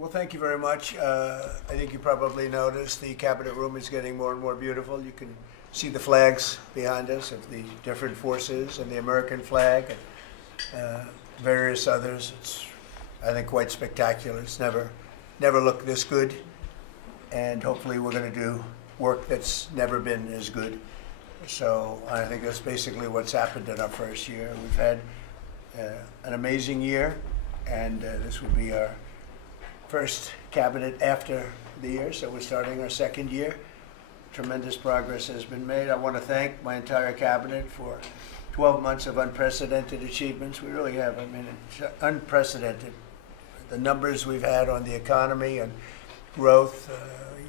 Well, thank you very much. I think you probably noticed the cabinet room is getting more and more beautiful. You can see the flags behind us of the different forces and the American flag and various others. It's, I think, quite spectacular. It's never looked this good, and hopefully we're going to do work that's never been as good. So I think that's basically what's happened in our first year. We've had an amazing year, and this will be our first cabinet after the year, so we're starting our second year. Tremendous progress has been made. I want to thank my entire cabinet for 12 months of unprecedented achievements. We really have. I mean, it's unprecedented. The numbers we've had on the economy and growth,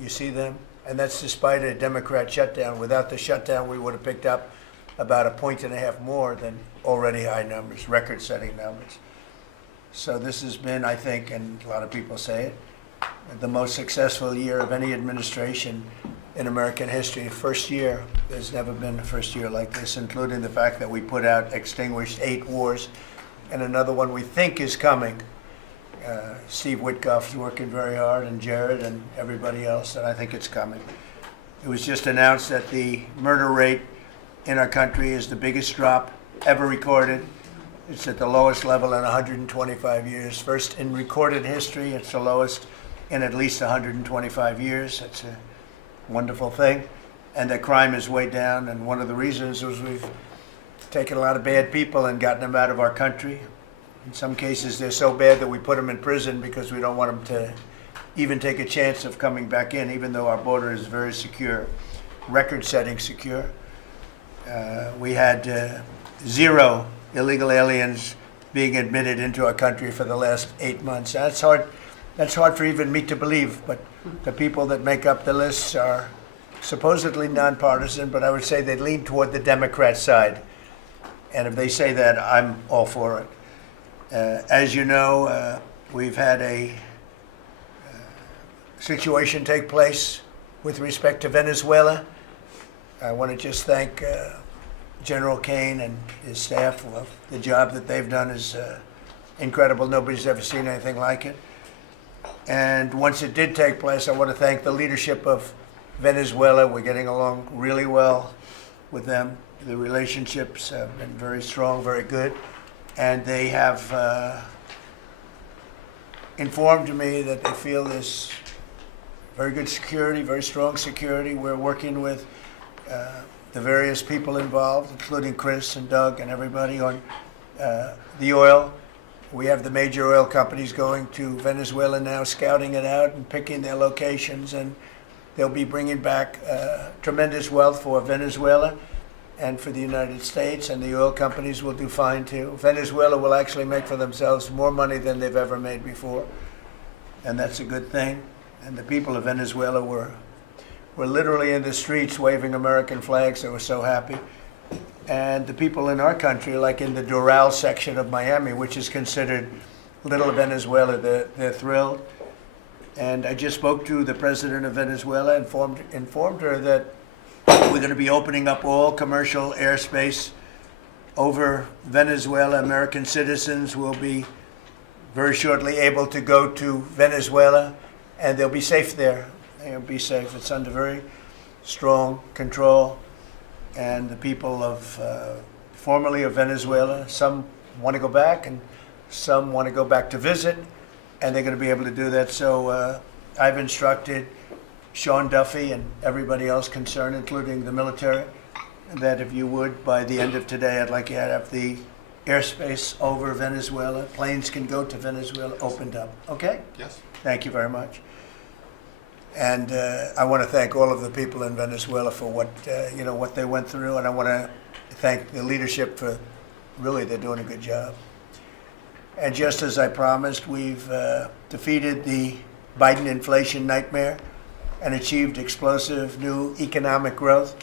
you see them, and that's despite a Democrat shutdown. Without the shutdown, we would have picked up about 1.5 points more than already high numbers, record-setting numbers. So this has been, I think, and a lot of people say it, the most successful year of any administration in American history. First year, there's never been a first year like this, including the fact that we put out, extinguished 8 wars, and another one we think is coming. Steve Witkoff's working very hard, and Jared and everybody else, and I think it's coming. It was just announced that the murder rate in our country is the biggest drop ever recorded. It's at the lowest level in 125 years. First in recorded history, it's the lowest in at least 125 years. It's a wonderful thing. And the crime is way down, and one of the reasons is we've taken a lot of bad people and gotten them out of our country. In some cases, they're so bad that we put them in prison because we don't want them to even take a chance of coming back in, even though our border is very secure, record-setting secure. We had 0 illegal aliens being admitted into our country for the last 8 months. That's hard for even me to believe, but the people that make up the lists are supposedly nonpartisan, but I would say they lean toward the Democrat side. And if they say that, I'm all for it. As you know, we've had a situation take place with respect to Venezuela. I want to just thank General Kane and his staff. Well, the job that they've done is incredible. Nobody's ever seen anything like it. And once it did take place, I want to thank the leadership of Venezuela. We're getting along really well with them. The relationships have been very strong, very good. And they have informed me that they feel there's very good security, very strong security. We're working with the various people involved, including Chris and Doug and everybody on the oil. We have the major oil companies going to Venezuela now, scouting it out and picking their locations, and they'll be bringing back tremendous wealth for Venezuela and for the United States, and the oil companies will do fine too. Venezuela will actually make for themselves more money than they've ever made before, and that's a good thing. And the people of Venezuela were literally in the streets waving American flags. They were so happy. And the people in our country, like in the Doral section of Miami, which is considered Little Venezuela, they're thrilled. And I just spoke to the president of Venezuela, informed her that we're going to be opening up all commercial airspace over Venezuela. American citizens will be very shortly able to go to Venezuela, and they'll be safe there. They'll be safe. It's under very strong control. And the people of formerly of Venezuela, some want to go back and some want to go back to visit, and they're going to be able to do that. So I've instructed Sean Duffy and everybody else concerned, including the military, that if you would, by the end of today, I'd like you to have the airspace over Venezuela. Planes can go to Venezuela opened up. Okay? Yes. Thank you very much. And I want to thank all of the people in Venezuela for what they went through, and I want to thank the leadership for really they're doing a good job. And just as I promised, we've defeated the Biden inflation nightmare and achieved explosive new economic growth.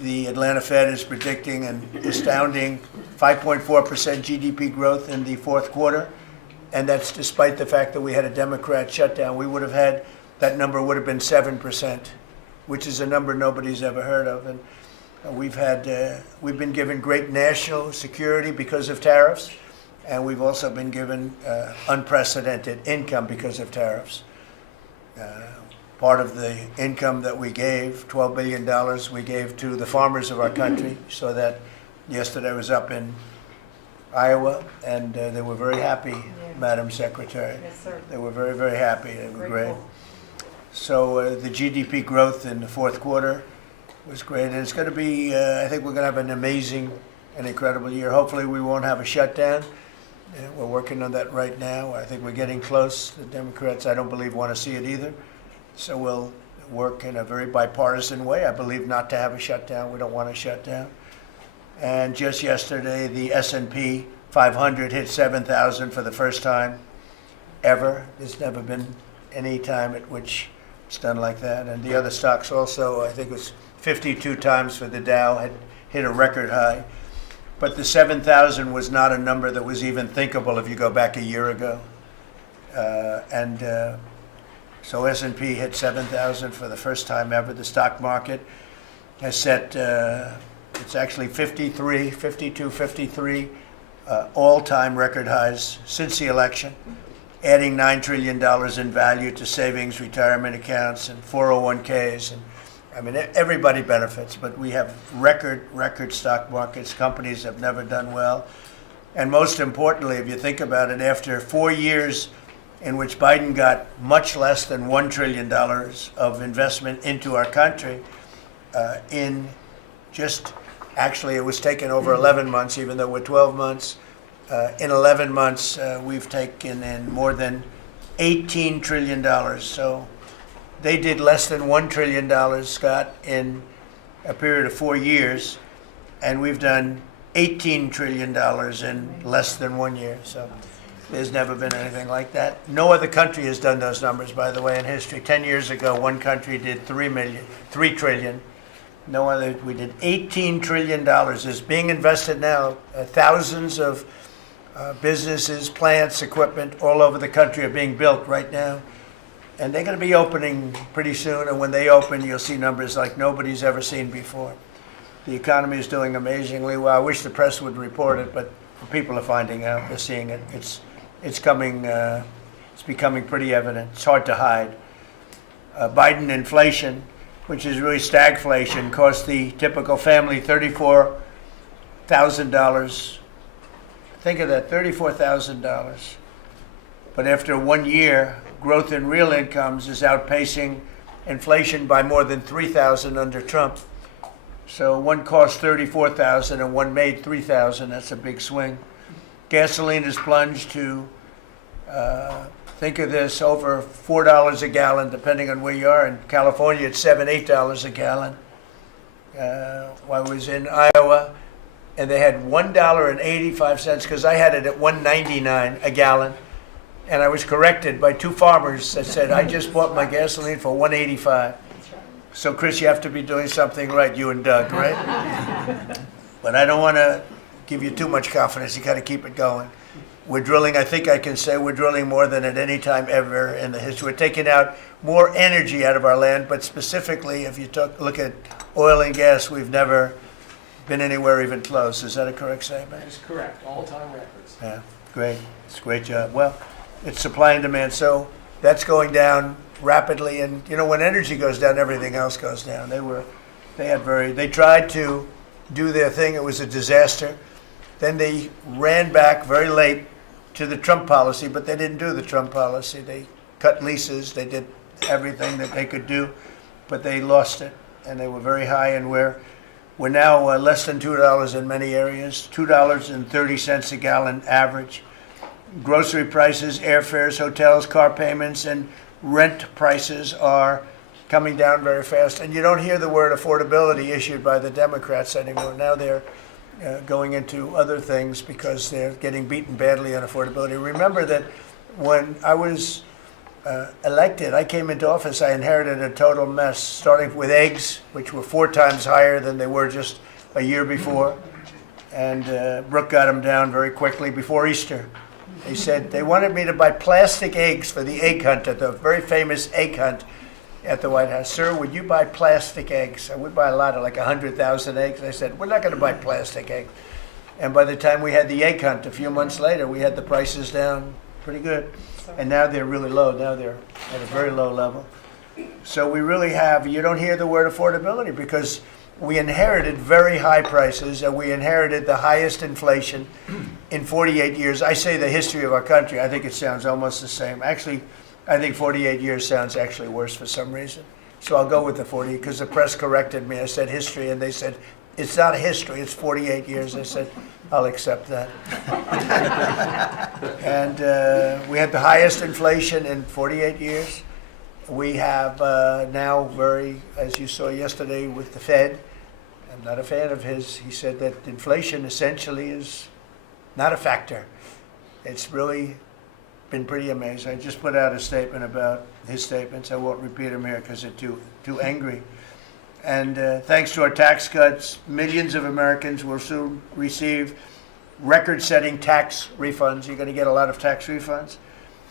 The Atlanta Fed is predicting an astounding 5.4% GDP growth in the fourth quarter, and that's despite the fact that we had a Democrat shutdown. We would have had that number would have been 7%, which is a number nobody's ever heard of. And we've been given great national security because of tariffs. and we've also been given unprecedented income because of tariffs. Part of the income that we gave, $12 billion, we gave to the farmers of our country, so that yesterday I was up in Iowa, and they were very happy, Madam Secretary. Yes, sir. They were very, very happy. They were great. Grateful. So the GDP growth in the fourth quarter was great, and it's going to be, I think we're going to have an amazing and incredible year. Hopefully we won't have a shutdown. We're working on that right now. I think we're getting close. The Democrats, I don't believe, want to see it either. So we'll work in a very bipartisan way. I believe not to have a shutdown. We don't want a shutdown. And just yesterday, the S&P 500 hit 7,000 for the first time ever. There's never been any time at which it's done like that. And the other stocks also, I think it was 52 times for the Dow, had hit a record high. But the 7,000 was not a number that was even thinkable if you go back a year ago. So S&P hit 7,000 for the first time ever. The stock market has set, it's actually 52, 53 all-time record highs since the election, adding $9 trillion in value to savings, retirement accounts, and 401ks. And I mean, everybody benefits, but we have record stock markets. Companies have never done well. And most importantly, if you think about it, after 4 years in which Biden got much less than $1 trillion of investment into our country, actually it was taken over 11 months, even though we're 12 months. In 11 months, we've taken in more than $18 trillion. So they did less than $1 trillion, Scott, in a period of 4 years, and we've done $18 trillion in less than 1 year. So there's never been anything like that. No other country has done those numbers, by the way, in history. 10 years ago, one country did $3 trillion. No other. We did $18 trillion. Is being invested now. Thousands of businesses, plants, equipment all over the country are being built right now. And they're going to be opening pretty soon. And when they open, you'll see numbers like nobody's ever seen before. The economy is doing amazingly well. I wish the press would report it, but people are finding out. They're seeing it. It's coming. It's becoming pretty evident. It's hard to hide. Biden inflation, which is really stagflation, cost the typical family $34,000. Think of that, $34,000. But after 1 year, growth in real incomes is outpacing inflation by more than $3,000 under Trump. So one cost $34,000 and one made $3,000. That's a big swing. Gasoline has plunged to, think of this, over $4 a gallon, depending on where you are. In California, it's $7, $8 a gallon. While I was in Iowa, and they had $1.85, because I had it at $1.99 a gallon. And I was corrected by two farmers that said, I just bought my gasoline for $1.85. So, Chris, you have to be doing something right, you and Doug, right? But I don't want to give you too much confidence. You got to keep it going. We're drilling, I think I can say, we're drilling more than at any time ever in the history. We're taking out more energy out of our land, but specifically, if you look at oil and gas, we've never been anywhere even close. Is that a correct statement? That is correct. All-time records. Yeah, great. It's a great job. Well, it's supply and demand, so that's going down rapidly. And you know, when energy goes down, everything else goes down. They tried to do their thing. It was a disaster. Then they ran back very late to the Trump policy, but they didn't do the Trump policy. They cut leases. They did everything that they could do, but they lost it, and they were very high. And we're now less than $2 in many areas, $2.30 a gallon average. Grocery prices, airfares, hotels, car payments, and rent prices are coming down very fast. And you don't hear the word affordability issued by the Democrats anymore. Now they're going into other things because they're getting beaten badly on affordability. Remember that when I was elected, I came into office, I inherited a total mess, starting with eggs, which were 4 times higher than they were just a year before. And Brooke got them down very quickly before Easter. They said they wanted me to buy plastic eggs for the egg hunt, at the very famous egg hunt at the White House. Sir, would you buy plastic eggs? I would buy a lot, like 100,000 eggs. I said, we're not going to buy plastic eggs. And by the time we had the egg hunt a few months later, we had the prices down pretty good. And now they're really low. Now they're at a very low level. So we really have, you don't hear the word affordability because we inherited very high prices and we inherited the highest inflation in 48 years. I say the history of our country. I think it sounds almost the same. Actually, I think 48 years sounds actually worse for some reason. So I'll go with the 40 because the press corrected me. I said history and they said, it's not history, it's 48 years. I said, I'll accept that. And we had the highest inflation in 48 years. We have now as you saw yesterday with the Fed, I'm not a fan of his, he said that inflation essentially is not a factor. It's really been pretty amazing. I just put out a statement about his statements. I won't repeat them here because they're too angry. And thanks to our tax cuts, millions of Americans will soon receive record-setting tax refunds. You're going to get a lot of tax refunds,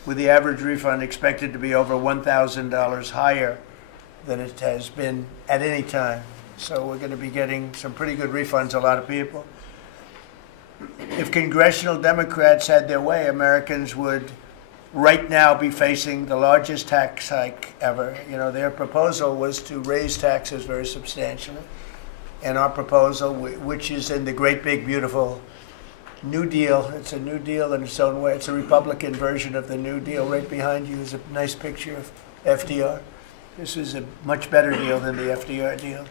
with the average refund expected to be over $1,000 higher than it has been at any time. So we're going to be getting some pretty good refunds, a lot of people. If congressional Democrats had their way, Americans would right now be facing the largest tax hike ever. You know, their proposal was to raise taxes very substantially. And our proposal, which is in the great big beautiful New Deal, it's a New Deal in its own way. It's a Republican version of the New Deal. Right behind you is a nice picture of FDR. This is a much better deal than the FDR deal.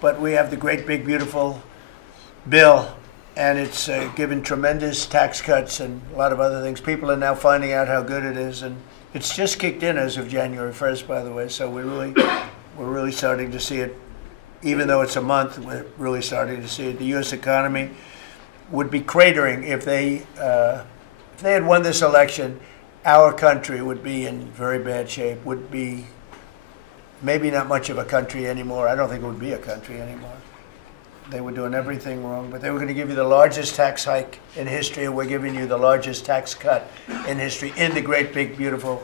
But we have the great big beautiful bill, and it's given tremendous tax cuts and a lot of other things. People are now finding out how good it is, and it's just kicked in as of January 1st, by the way. So we're really starting to see it. Even though it's a month, we're really starting to see it. The U.S. economy would be cratering if they had won this election. Our country would be in very bad shape. Would be maybe not much of a country anymore. I don't think it would be a country anymore. They were doing everything wrong, but they were going to give you the largest tax hike in history, and we're giving you the largest tax cut in history in the great big beautiful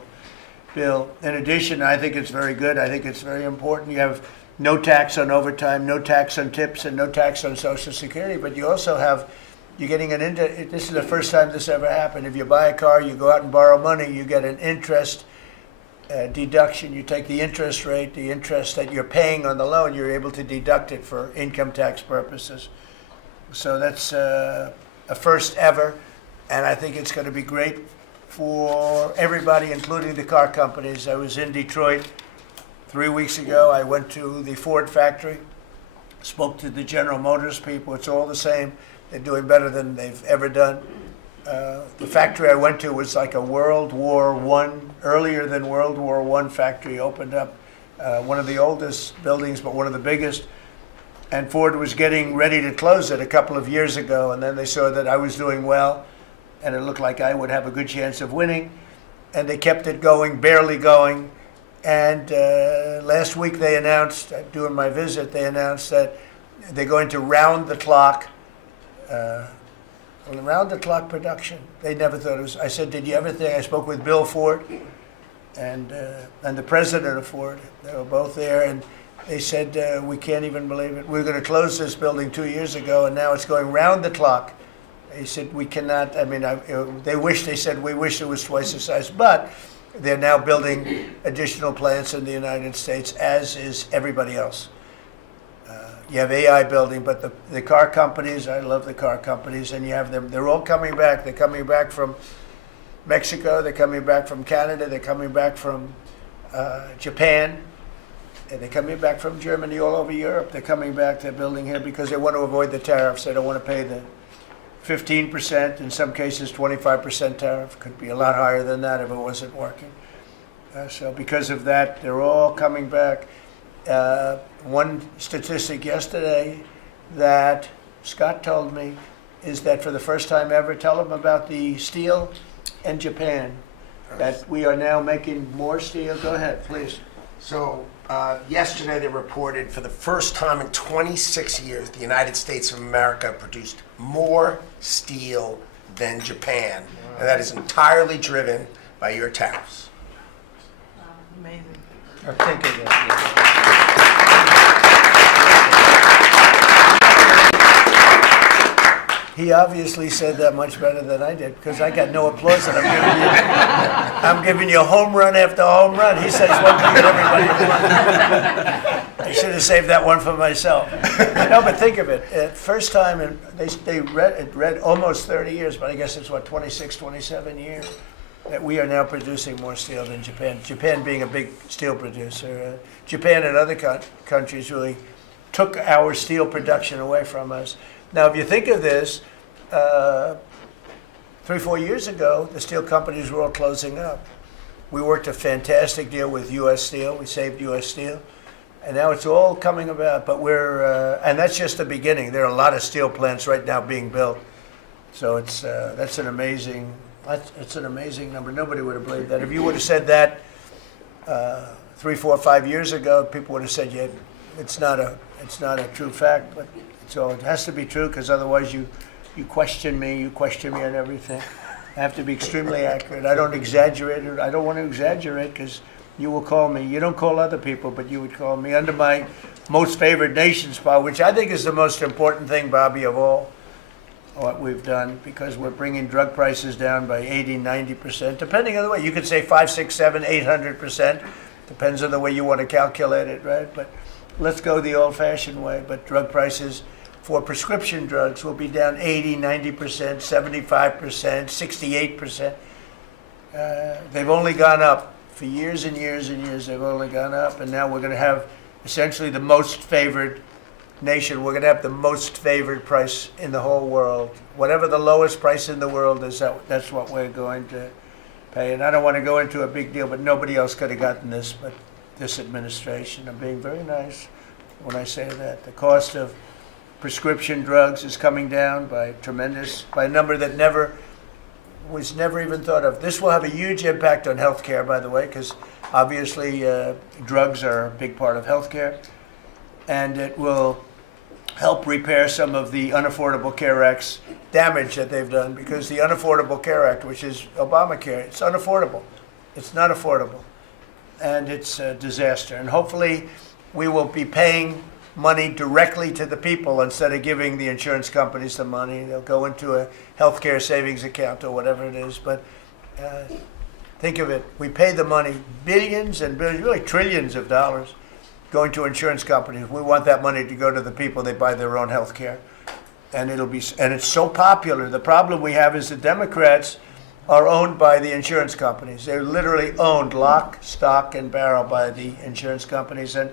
bill. In addition, I think it's very good. I think it's very important. You have no tax on overtime, no tax on tips, and no tax on Social Security, but you also have, you're getting this is the first time this ever happened. If you buy a car, you go out and borrow money, you get an interest deduction. You take the interest rate, the interest that you're paying on the loan, you're able to deduct it for income tax purposes. So that's a first ever, and I think it's going to be great for everybody, including the car companies. I was in Detroit 3 weeks ago. I went to the Ford factory, spoke to the General Motors people. It's all the same. They're doing better than they've ever done. The factory I went to was like a World War I, earlier than World War I factory opened up. One of the oldest buildings, but one of the biggest. And Ford was getting ready to close it a couple of years ago, and then they saw that I was doing well, and it looked like I would have a good chance of winning. And they kept it going, barely going. And last week they announced, during my visit, they announced that they're going to round the clock production. They never thought it was. I said, did you ever think? I spoke with Bill Ford and the president of Ford. They were both there, and they said, we can't even believe it. We were going to close this building 2 years ago, and now it's going round the clock. He said, we cannot. I mean, they said, we wish it was twice the size, but they're now building additional plants in the United States, as is everybody else. You have AI building, but the car companies, I love the car companies, and you have them, they're all coming back. They're coming back from Mexico, they're coming back from Canada, they're coming back from Japan, and they're coming back from Germany, all over Europe. They're coming back, they're building here because they want to avoid the tariffs. They don't want to pay the 15%, in some cases 25% tariff. Could be a lot higher than that if it wasn't working. So because of that, they're all coming back. One statistic yesterday that Scott told me is that for the first time ever, tell them about the steel in Japan, that we are now making more steel. Go ahead, please. So yesterday they reported for the first time in 26 years, the United States of America produced more steel than Japan. And that is entirely driven by your tariffs. Amazing. Thank you. He obviously said that much better than I did because I got no applause and I'm giving you home run after home run. He says one thing and everybody I should have saved that one for myself. No, but think of it. First time, they read almost 30 years, but I guess it's 26, 27 years that we are now producing more steel than Japan. Japan being a big steel producer. Japan and other countries really took our steel production away from us. Now, if you think of this, 3-4 years ago, the steel companies were all closing up. We worked a fantastic deal with U.S. Steel. We saved U.S. Steel. And now it's all coming about, but and that's just the beginning. There are a lot of steel plants right now being built. So that's an amazing number. Nobody would have believed that. If you would have said that 3, 4, 5 years ago, people would have said, yeah, it's not a true fact, but so it has to be true because otherwise you question me on everything. I have to be extremely accurate. I don't exaggerate it. I don't want to exaggerate because you will call me. You don't call other people, but you would call me under my most favored nations policy, which I think is the most important thing, Bobby, of all what we've done, because we're bringing drug prices down by 80, 90%, depending on the way. You could say 5, 6, 7, 800%. Depends on the way you want to calculate it, right? But let's go the old-fashioned way. But drug prices for prescription drugs will be down 80, 90%, 75%, 68%. They've only gone up. For years and years and years, they've only gone up. And now we're going to have essentially the most favored nation. We're going to have the most favored price in the whole world. Whatever the lowest price in the world is, that's what we're going to pay. And I don't want to go into a big deal, but nobody else could have gotten this but this administration. I'm being very nice when I say that. The cost of prescription drugs is coming down by a number that was never even thought of. This will have a huge impact on healthcare, by the way, because obviously drugs are a big part of healthcare, and it will help repair some of the Unaffordable Care Act's damage that they've done, because the Unaffordable Care Act, which is Obamacare, it's unaffordable. It's not affordable, and it's a disaster. And hopefully we will be paying money directly to the people instead of giving the insurance companies the money. They'll go into a healthcare savings account or whatever it is. But think of it. We pay the money, billions and billions, really trillions of dollars going to insurance companies. We want that money to go to the people. They buy their own healthcare. And it's so popular. The problem we have is the Democrats are owned by the insurance companies. They're literally owned lock, stock, and barrel by the insurance companies. And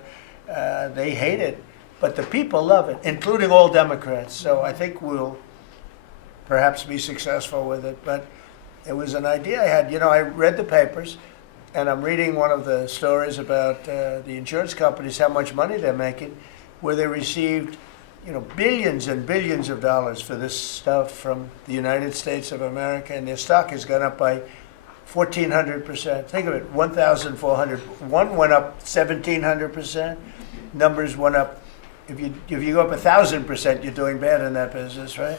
they hate it. But the people love it, including all Democrats. So I think we'll perhaps be successful with it. But it was an idea I had. You know, I read the papers, and I'm reading one of the stories about the insurance companies, how much money they're making, where they received, billions and billions of dollars for this stuff from the United States of America, and their stock has gone up by 1,400%. Think of it, 1,400. One went up 1,700%. Numbers went up. If you go up 1,000%, you're doing bad in that business, right?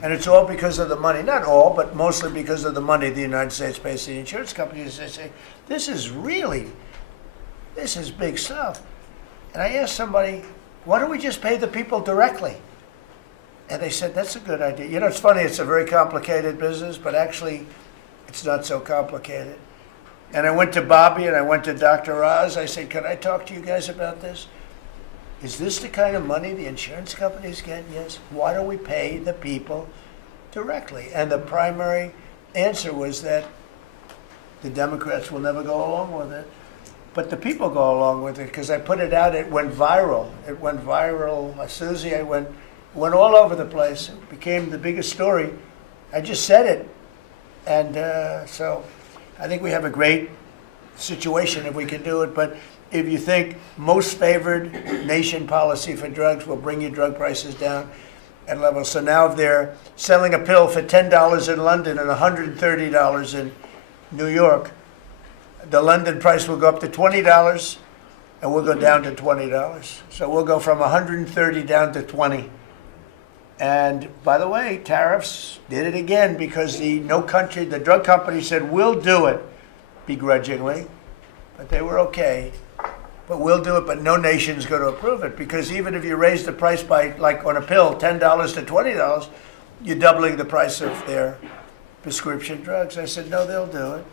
And it's all because of the money. Not all, but mostly because of the money the United States pays the insurance companies. They say, this is big stuff. And I asked somebody, why don't we just pay the people directly? And they said, that's a good idea. It's funny, it's a very complicated business, but actually it's not so complicated. And I went to Bobby and I went to Dr. Oz. I said, can I talk to you guys about this? Is this the kind of money the insurance companies get? Yes. Why don't we pay the people directly? And the primary answer was that the Democrats will never go along with it. But the people go along with it because I put it out. It went viral. Susie, it went all over the place. It became the biggest story. I just said it. And so I think we have a great situation if we can do it. But if you think most favored nation policy for drugs will bring your drug prices down at levels. So now if they're selling a pill for $10 in London and $130 in New York, the London price will go up to $20 and we'll go down to $20. So we'll go from 130 down to 20. And by the way, tariffs did it again because the drug company said, we'll do it begrudgingly, but they were okay. But we'll do it, but no nation's going to approve it because even if you raise the price by, like on a pill, $10 to $20, you're doubling the price of their prescription drugs. I said, no, they'll do it.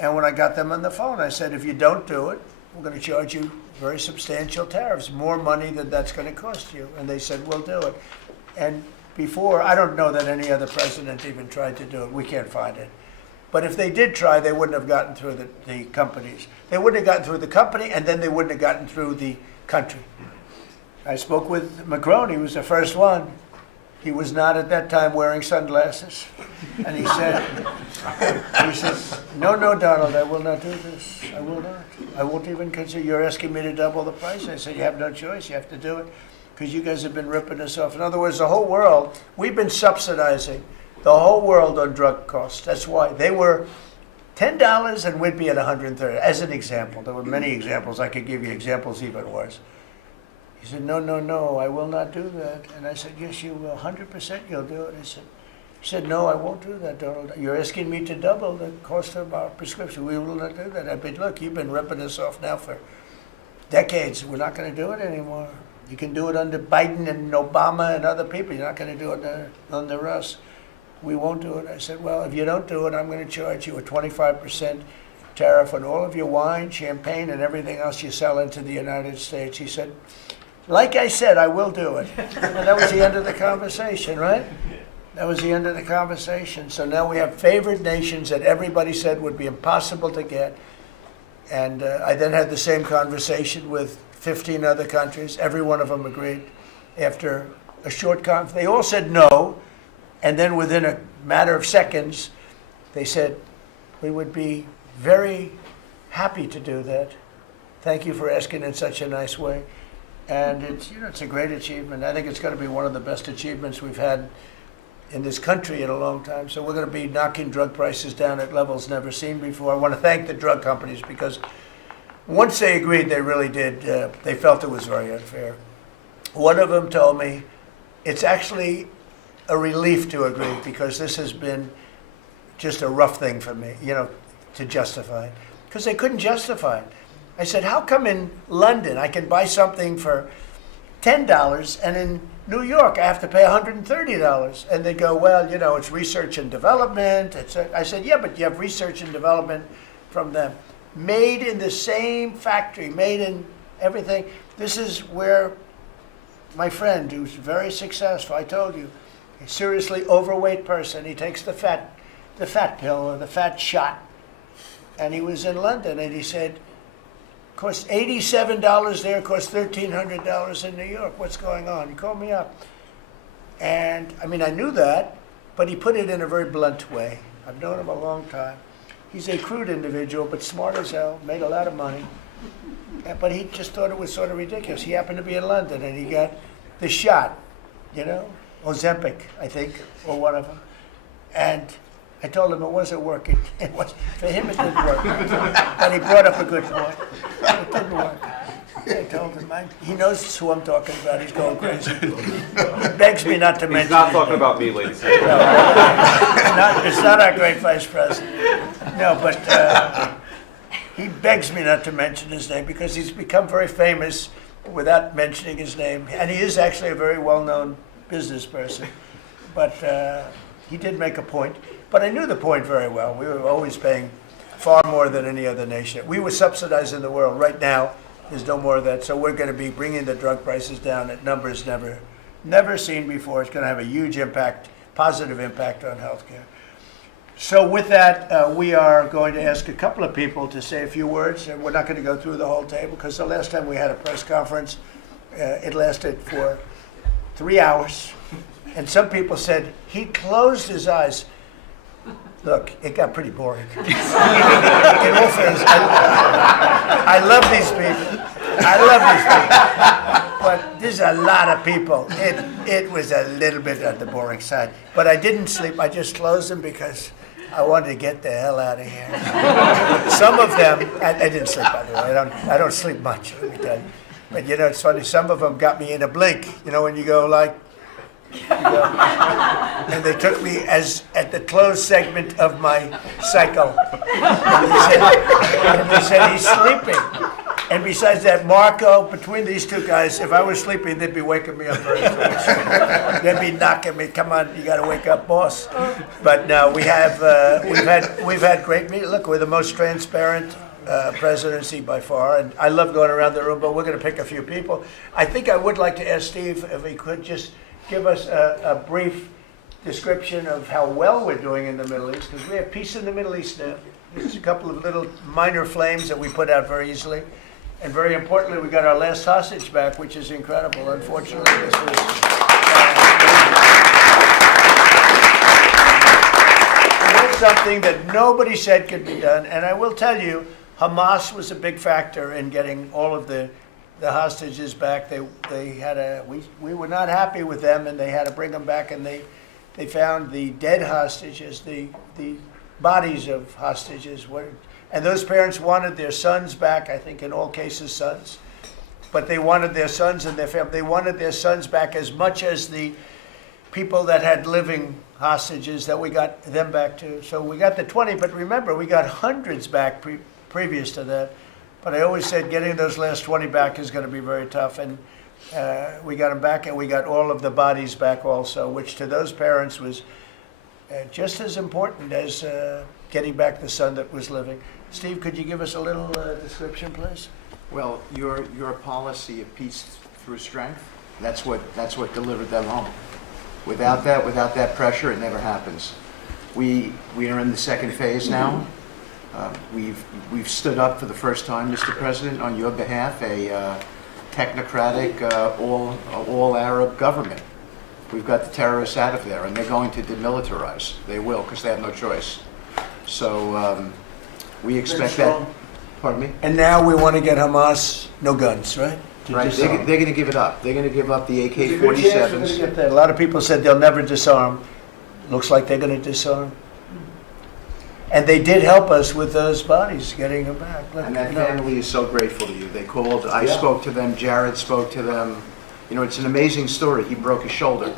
And when I got them on the phone, I said, if you don't do it, we're going to charge you very substantial tariffs, more money than that's going to cost you. And they said, we'll do it. And before, I don't know that any other president even tried to do it. We can't find it. But if they did try, they wouldn't have gotten through the companies. They wouldn't have gotten through the company, and then they wouldn't have gotten through the country. I spoke with Macron. He was the first one. He was not at that time wearing sunglasses. And he said, no, Donald, I will not do this. I will not. I won't even consider, you're asking me to double the price. I said, you have no choice. You have to do it because you guys have been ripping us off. In other words, the whole world, we've been subsidizing the whole world on drug costs. That's why they were $10 and we'd be at 130. As an example, there were many examples. I could give you examples even worse. He said, no, I will not do that. And I said, yes, you will. 100% you'll do it. He said, no, I won't do that, Donald. You're asking me to double the cost of our prescription. We will not do that. I said, look, you've been ripping us off now for decades. We're not going to do it anymore. You can do it under Biden and Obama and other people. You're not going to do it under us. We won't do it. I said, well, if you don't do it, I'm going to charge you a 25% tariff on all of your wine, champagne, and everything else you sell into the United States. He said, like I said, I will do it. And that was the end of the conversation, right? That was the end of the conversation. So now we have favored nations that everybody said would be impossible to get. And I then had the same conversation with 15 other countries. Every one of them agreed. After a short conference, they all said no. And then within a matter of seconds, they said, we would be very happy to do that. Thank you for asking in such a nice way. And it's a great achievement. I think it's going to be one of the best achievements we've had in this country in a long time. So we're going to be knocking drug prices down at levels never seen before. I want to thank the drug companies because once they agreed, they really did. They felt it was very unfair. One of them told me it's actually a relief to agree because this has been just a rough thing for me, to justify it. Because they couldn't justify it. I said, how come in London I can buy something for $10 and in New York I have to pay $130? And they go, well, it's research and development. I said, yeah, but you have research and development from them. Made in the same factory, made in everything. This is where my friend, who's very successful, I told you, a seriously overweight person, he takes the fat pill or the fat shot. And he was in London and he said, cost $87 there, cost $1,300 in New York. What's going on? He called me up. And, I knew that, but he put it in a very blunt way. I've known him a long time. He's a crude individual, but smart as hell, made a lot of money. But he just thought it was sort of ridiculous. He happened to be in London, and he got the shot, Ozempic, I think, or one of them. And I told him it wasn't working. For him, it didn't work. But he brought up a good point. It didn't work. I told him, he knows who I'm talking about. He's going crazy. He begs me not to mention. He's not talking about me, ladies and gentlemen. No, it's not our great vice president. No, but he begs me not to mention his name because he's become very famous without mentioning his name. And he is actually a very well-known business person. But he did make a point. But I knew the point very well. We were always paying far more than any other nation. We were subsidizing the world. Right now, there's no more of that. So we're going to be bringing the drug prices down at numbers never seen before. It's going to have a huge impact, positive impact on healthcare. So with that, we are going to ask a couple of people to say a few words. And we're not going to go through the whole table because the last time we had a press conference, it lasted for 3 hours. And some people said he closed his eyes. Look, it got pretty boring. In all fairness, I love these people. But there's a lot of people. It was a little bit on the boring side. But I didn't sleep. I just closed them because I wanted to get the hell out of here. Some of them, I didn't sleep, by the way. I don't sleep much, let me tell you. But, it's funny. Some of them got me in a blink. When you go like, and they took me as at the closed segment of my cycle. And they said, he's sleeping. And besides that, Marco, between these two guys, if I was sleeping, they'd be waking me up very soon. They'd be knocking me, come on, you gotta wake up, boss. But no, we've had great meetings. Look, we're the most transparent presidency by far, and I love going around the room, but we're gonna pick a few people. I think I would like to ask Steve if he could just give us a brief description of how well we're doing in the Middle East, because we have peace in the Middle East now. There's a couple of little minor flames that we put out very easily. And very importantly, we got our last hostage back, which is incredible. Unfortunately, this was something that nobody said could be done. And I will tell you, Hamas was a big factor in getting all of the hostages back. We were not happy with them, and they had to bring them back. And they found the dead hostages, the bodies of hostages were. And those parents wanted their sons back, I think in all cases sons. But they wanted their sons and their family. They wanted their sons back as much as the people that had living hostages that we got them back to. So we got the 20, but remember, we got hundreds back previous to that. But I always said getting those last 20 back is going to be very tough. And we got them back, and we got all of the bodies back also, which to those parents was just as important as getting back the son that was living. Steve, could you give us a little description, please? Well, your policy of peace through strength, that's what delivered them home. Without that pressure, it never happens. We are in the second phase now. We've stood up for the first time, Mr. President, on your behalf, a technocratic, all Arab government. We've got the terrorists out of there, and they're going to demilitarize. They will, because they have no choice. So we expect that. Pardon me? And now we want to get Hamas no guns, right? Right. They're going to give it up. They're going to give up the There's a good chance we're gonna AK-47s. get that. A lot of people said they'll never disarm. Looks like they're going to disarm. And they did help us with those bodies, getting them back. Look, And that no. family is so grateful to you. They called. I Yeah. spoke to them. Jared spoke to them. You know, it's an amazing story. He broke his shoulder,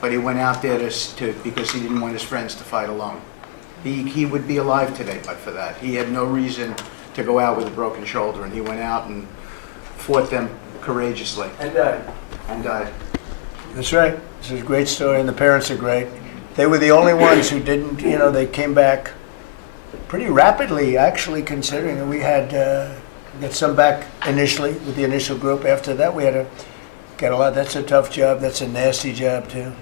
but he went out there because he didn't want his friends to fight alone. He would be alive today, but for that, he had no reason to go out with a broken shoulder, and he went out and fought them courageously And died. and died. That's right. This is a great story, and the parents are great. They were the only ones who didn't, they came back pretty rapidly, actually, considering. And we had got some back initially with the initial group. After that, we had to get a lot. That's a tough job. That's a nasty job, too.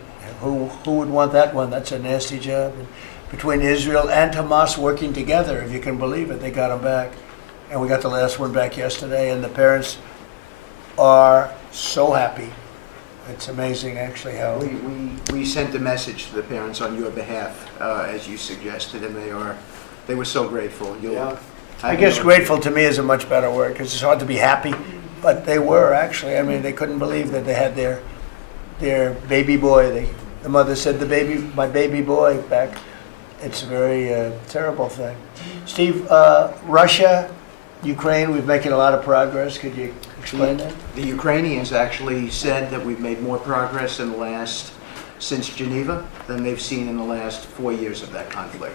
Who would want that one? That's a nasty job. And between Israel and Hamas working together, if you can believe it, they got them back. And we got the last one back yesterday, and the parents are so happy. It's amazing, actually, how... We sent a message to the parents on your behalf, as you suggested, and they were so grateful. I guess grateful to me is a much better word, because it's hard to be happy, but they were, actually. I mean, they couldn't believe that they had their baby boy. The mother said, my baby boy back. It's a very terrible thing. Steve, Russia, Ukraine, we're making a lot of progress. Could you explain that? The Ukrainians actually said that we've made more progress since Geneva than they've seen in the last 4 years of that conflict.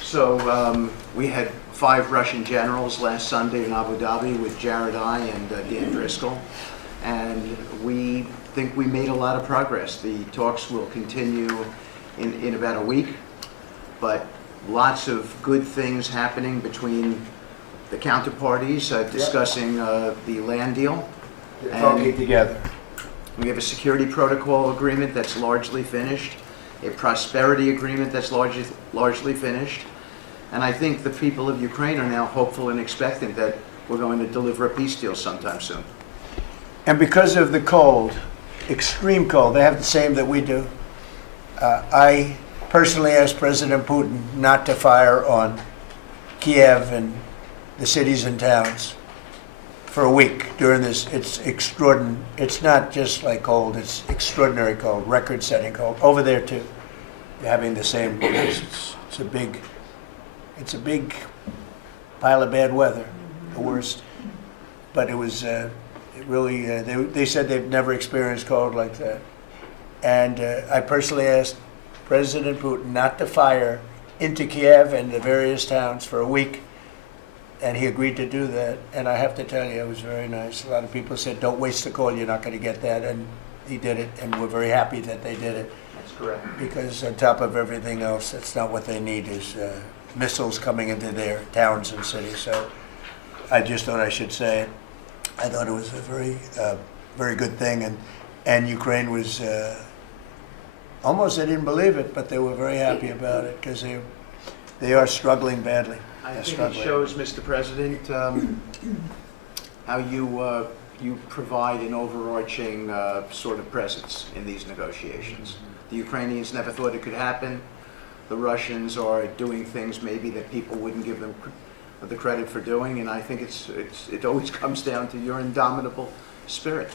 So we had 5 Russian generals last Sunday in Abu Dhabi with Jared I and Dan Driscoll, and we think we made a lot of progress. The talks will continue in about a week, but lots of good things happening between the counterparties discussing the land deal. They're talking together. We have a security protocol agreement that's largely finished, a prosperity agreement that's largely finished, and I think the people of Ukraine are now hopeful and expectant that we're going to deliver a peace deal sometime soon. And because of the cold, extreme cold, they have the same that we do. I personally asked President Putin not to fire on Kiev and the cities and towns for a week during this. It's extraordinary. It's not just like cold, it's extraordinary cold, record-setting cold. Over there too, they're having the same. It's a big pile of bad weather, the worst. But it was really. They said they've never experienced cold like that. And I personally asked President Putin not to fire into Kiev and the various towns for a week. and he agreed to do that. And I have to tell you, it was very nice. A lot of people said, don't waste the call, you're not going to get that. And he did it, and we're very happy that they did it. That's correct. Because on top of everything else, that's not what they need is missiles coming into their towns and cities. So I just thought I should say it. I thought it was a very good thing. And Ukraine was, almost they didn't believe it, but they were very happy about it because they are struggling badly. I They're think it struggling. shows, Mr. President, how you provide an overarching sort of presence in these negotiations. The Ukrainians never thought it could happen. The Russians are doing things maybe that people wouldn't give them the credit for doing, and I think it always comes down to your indomitable spirit.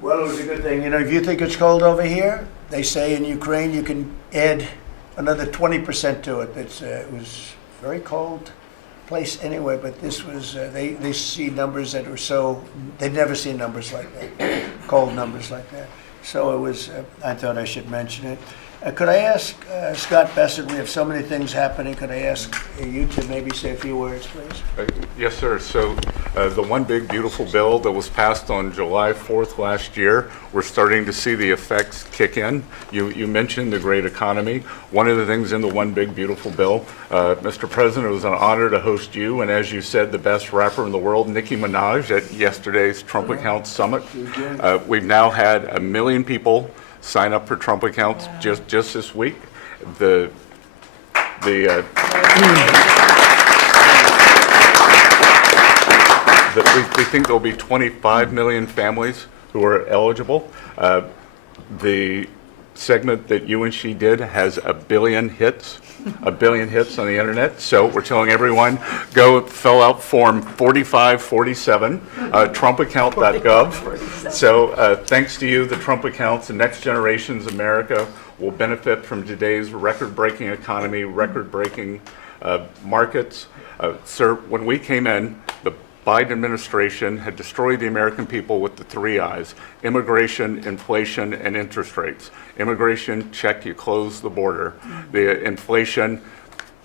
Well, it was a good thing. You know, if you think it's cold over here, they say in Ukraine you can add another 20% to it. It was very cold place anyway, but this was, they see numbers that were so, they'd never seen numbers like that, cold numbers like that. So it was, I thought I should mention it. Could I ask Scott Bassett, we have so many things happening, could I ask you to maybe say a few words, please? Yes, sir. So the one big beautiful bill that was passed on July 4th last year, we're starting to see the effects kick in. You mentioned the great economy. One of the things in the one big beautiful bill, Mr. President, it was an honor to host you, and as you said, the best rapper in the world, Nicki Minaj, at yesterday's Trump Accounts Summit. We've now had 1 million people sign up for Trump accounts just this week. We think there'll be 25 million families who are eligible. The segment that you and she did has 1 billion hits on the internet. So we're telling everyone, go fill out form 4547, trumpaccount.gov. So thanks to you, the Trump accounts, the next generation's America will benefit from today's record-breaking economy, record-breaking markets. Sir, when we came in, the Biden administration had destroyed the American people with the 3 I's: immigration, inflation, and interest rates. Immigration, check, you close the border. The inflation,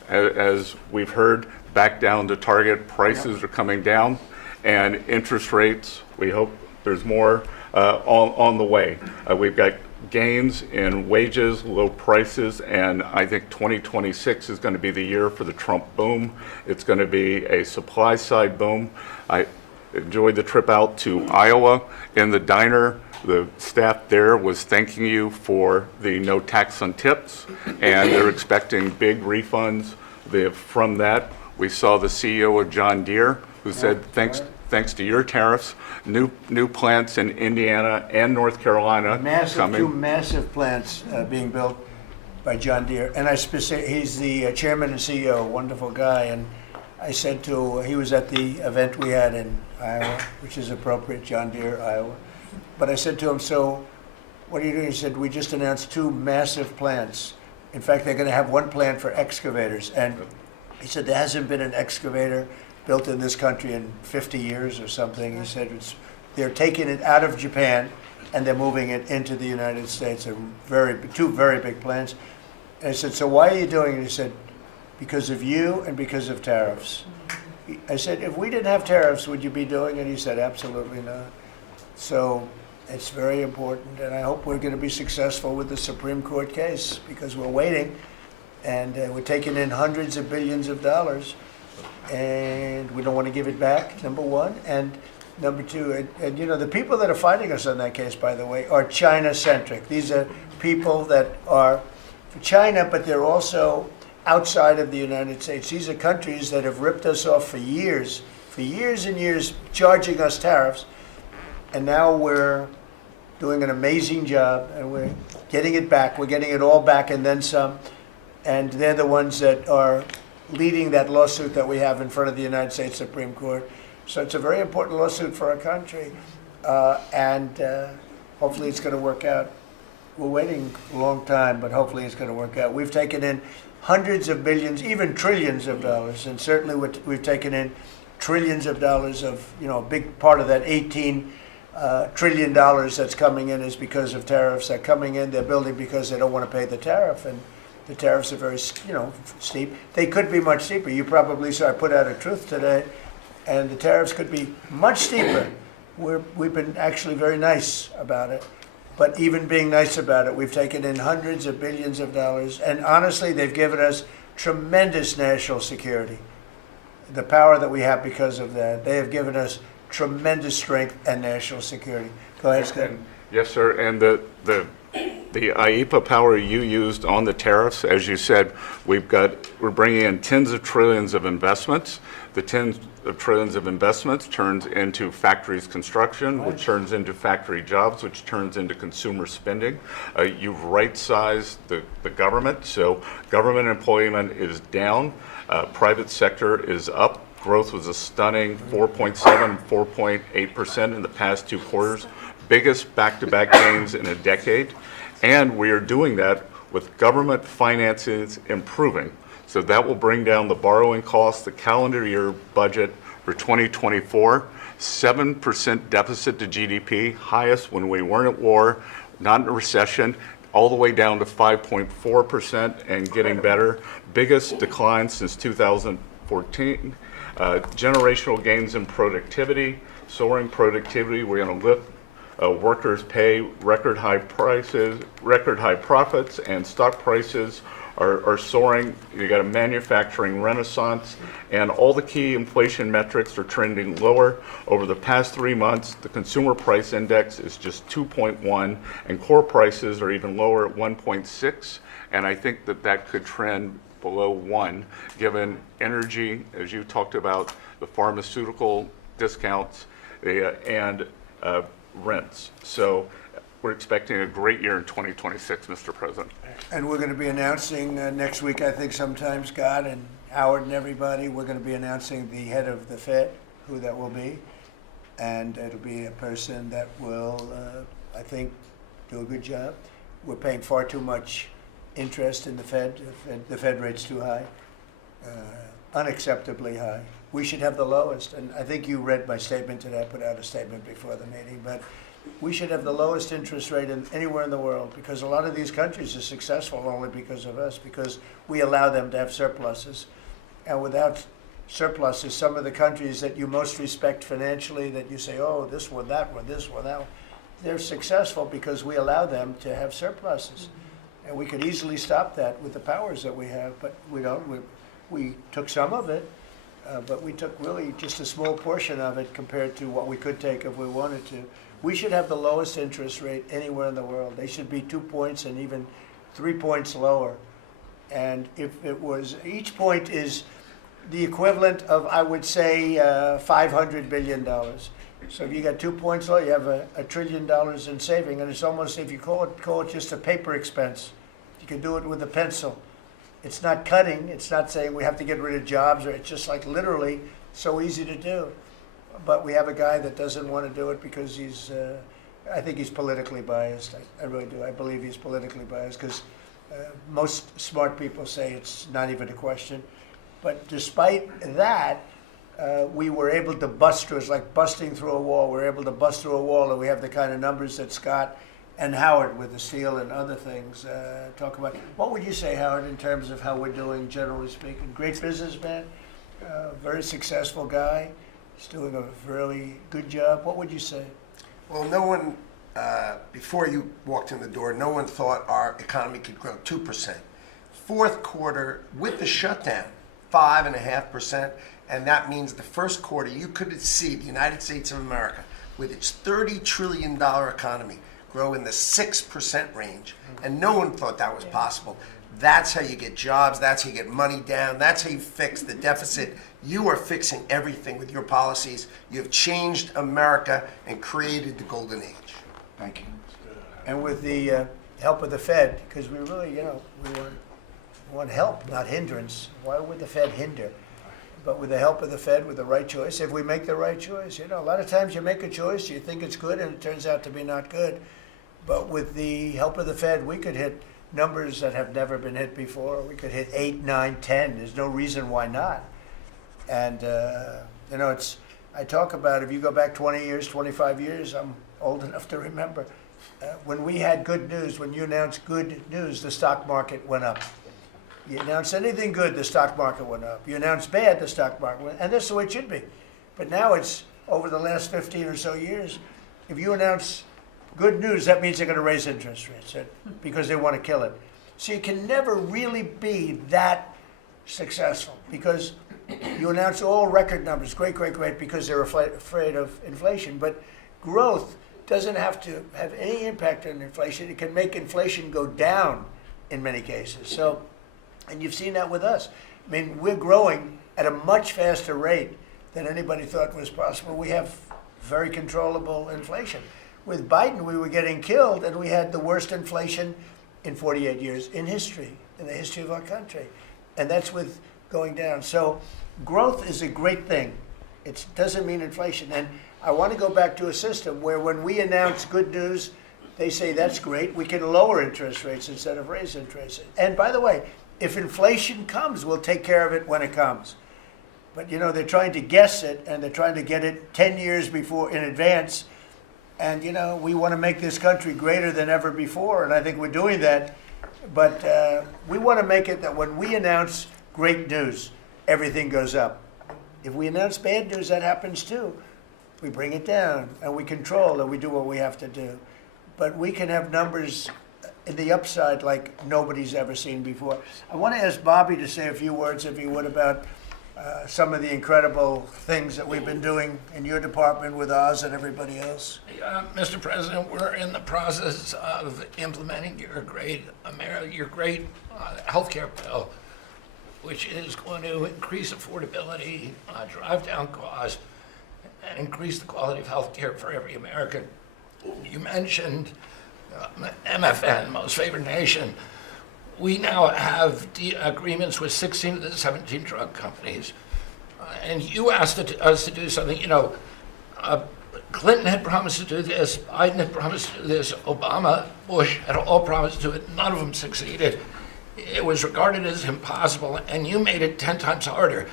as we've heard, back down to target. Prices are coming down. And interest rates, we hope there's more on the way. We've got gains in wages, low prices, and I think 2026 is going to be the year for the Trump boom. It's going to be a supply side boom. I enjoyed the trip out to Iowa. In the diner, the staff there was thanking you for the no tax on tips, and they're expecting big refunds. From that, we saw the CEO of John Deere, who said, thanks to your tariffs, new plants in Indiana and North Carolina coming. 2 massive plants being built by John Deere. And he's the chairman and CEO, wonderful guy. And I said he was at the event we had in Iowa, which is appropriate, John Deere, Iowa. But I said to him, so what are you doing? He said, we just announced 2 massive plants. In fact, they're going to have 1 plant for excavators. And he said, there hasn't been an excavator built in this country in 50 years or something. He said they're taking it out of Japan and they're moving it into the United States. They're 2 very big plants. And I said, so why are you doing it? He said, because of you and because of tariffs. I said, if we didn't have tariffs, would you be doing it? He said, absolutely not. So it's very important, and I hope we're going to be successful with the Supreme Court case because we're waiting, and we're taking in hundreds of billions of dollars. And we don't want to give it back, number one. And number two, and you know, the people that are fighting us on that case, by the way, are China-centric. These are people that are for China, but they're also outside of the United States. These are countries that have ripped us off for years and years, charging us tariffs. And now we're doing an amazing job, and we're getting it back. We're getting it all back and then some. And they're the ones that are leading that lawsuit that we have in front of the United States Supreme Court. So it's a very important lawsuit for our country, and hopefully it's going to work out. We're waiting a long time, but hopefully it's going to work out. We've taken in hundreds of billions, even trillions of dollars, and certainly we've taken in trillions of dollars of, you know, a big part of that $18 trillion that's coming in is because of tariffs. They're coming in, they're building because they don't want to pay the tariff, and The tariffs are very, steep. They could be much steeper. You probably saw I put out a truth today, and the tariffs could be much steeper. We've been actually very nice about it. But even being nice about it, we've taken in hundreds of billions of dollars, and honestly, they've given us tremendous national security. The power that we have because of that, they have given us tremendous strength and national security. Go ahead, Scott. Yes, sir. And the IEPA power you used on the tariffs, as you said, we're bringing in tens of trillions of investments. The tens of trillions of investments turns into factories construction, which turns into factory jobs, which turns into consumer spending. You've right-sized the government, so government employment is down. Private sector is up. Growth was a stunning 4.7, 4.8% in the past 2 quarters. Biggest back-to-back gains in a decade. And we are doing that with government finances improving. So that will bring down the borrowing costs, the calendar year budget for 2024, 7% deficit to GDP, highest when we weren't at war, not in a recession, all the way down to 5.4% and getting better. Biggest decline since 2014. Generational gains in productivity, soaring productivity. We're going to lift workers' pay, record high prices, record high profits, and stock prices are soaring. You got a manufacturing renaissance, and all the key inflation metrics are trending lower. Over the past 3 months, the consumer price index is just 2.1, and core prices are even lower at 1.6, and I think that could trend below 1, given energy, as you talked about, the pharmaceutical discounts, and rents. So we're expecting a great year in 2026, Mr. President. And we're going to be announcing next week, I think sometime, Scott and Howard and everybody, we're going to be announcing the head of the Fed, who that will be. And it'll be a person that will, I think, do a good job. We're paying far too much interest in the Fed. The Fed rate's too high, unacceptably high. We should have the lowest. And I think you read my statement today. I put out a statement before the meeting. But we should have the lowest interest rate anywhere in the world, because a lot of these countries are successful only because of us, because we allow them to have surpluses. And without surpluses, some of the countries that you most respect financially, that you say, oh, this one, that one, this one, that one, they're successful because we allow them to have surpluses. And we could easily stop that with the powers that we have, but we don't. We took some of it, but we took really just a small portion of it compared to what we could take if we wanted to. We should have the lowest interest rate anywhere in the world. They should be 2 points and even 3 points lower. And if it was, each point is the equivalent of, I would say, $500 billion. So if you got 2 points low, you have $1 trillion in saving, and it's almost, if you call it just a paper expense. You can do it with a pencil. It's not cutting. It's not saying we have to get rid of jobs, or it's just like literally so easy to do. But we have a guy that doesn't want to do it because he's, I think he's politically biased. I really do. I believe he's politically biased because most smart people say it's not even a question. But despite that, we were able to bust through. It's like busting through a wall. We're able to bust through a wall, and we have the kind of numbers that Scott and Howard with the steel and other things talk about. What would you say, Howard, in terms of how we're doing, generally speaking? Great businessman, very successful guy. He's doing a really good job. What would you say? Well, no one, before you walked in the door, no one thought our economy could grow 2%. Fourth quarter, with the shutdown, 5.5%. And that means the first quarter, you could see the United States of America, with its $30 trillion economy, grow in the 6% range. And no one thought that was possible. That's how you get jobs. That's how you get money down. That's how you fix the deficit. You are fixing everything with your policies. You have changed America and created the golden age. Thank you. And with the help of the Fed, because we really, we want help, not hindrance. Why would the Fed hinder? But with the help of the Fed, with the right choice, if we make the right choice, a lot of times you make a choice, you think it's good, and it turns out to be not good. But with the help of the Fed, we could hit numbers that have never been hit before. We could hit 8, 9, 10. There's no reason why not. And, I talk about, if you go back 20 years, 25 years, I'm old enough to remember, when we had good news, when you announced good news, the stock market went up. You announce anything good, the stock market went up. You announce bad, the stock market went, and that's the way it should be. But now it's over the last 15 or so years. If you announce good news, that means they're going to raise interest rates because they want to kill it. So you can never really be that successful because you announce all record numbers, great, because they're afraid of inflation. But growth doesn't have to have any impact on inflation. It can make inflation go down in many cases. So, and you've seen that with us. I mean, we're growing at a much faster rate than anybody thought was possible. We have very controllable inflation. With Biden, we were getting killed, and we had the worst inflation in 48 years in history, in the history of our country. And that's with going down. So growth is a great thing. It doesn't mean inflation. And I want to go back to a system where when we announce good news, they say that's great. We can lower interest rates instead of raise interest rates. And by the way, if inflation comes, we'll take care of it when it comes. But you know, they're trying to guess it, and they're trying to get it 10 years before in advance. And you know, we want to make this country greater than ever before, and I think we're doing that. But we want to make it that when we announce great news, everything goes up. If we announce bad news, that happens too. We bring it down, and we control, and we do what we have to do. But we can have numbers in the upside like nobody's ever seen before. I want to ask Bobby to say a few words, if he would, about some of the incredible things that we've been doing in your department with Oz and everybody else. Mr. President, we're in the process of implementing your great healthcare bill, which is going to increase affordability, drive down costs, and increase the quality of healthcare for every American. You mentioned MFN, Most Favored Nation. We now have agreements with 16 of the 17 drug companies. And you asked us to do something, you know, Clinton had promised to do this, Biden had promised to do this, Obama, Bush had all promised to do it, none of them succeeded. It was regarded as impossible, and you made it 10 times harder.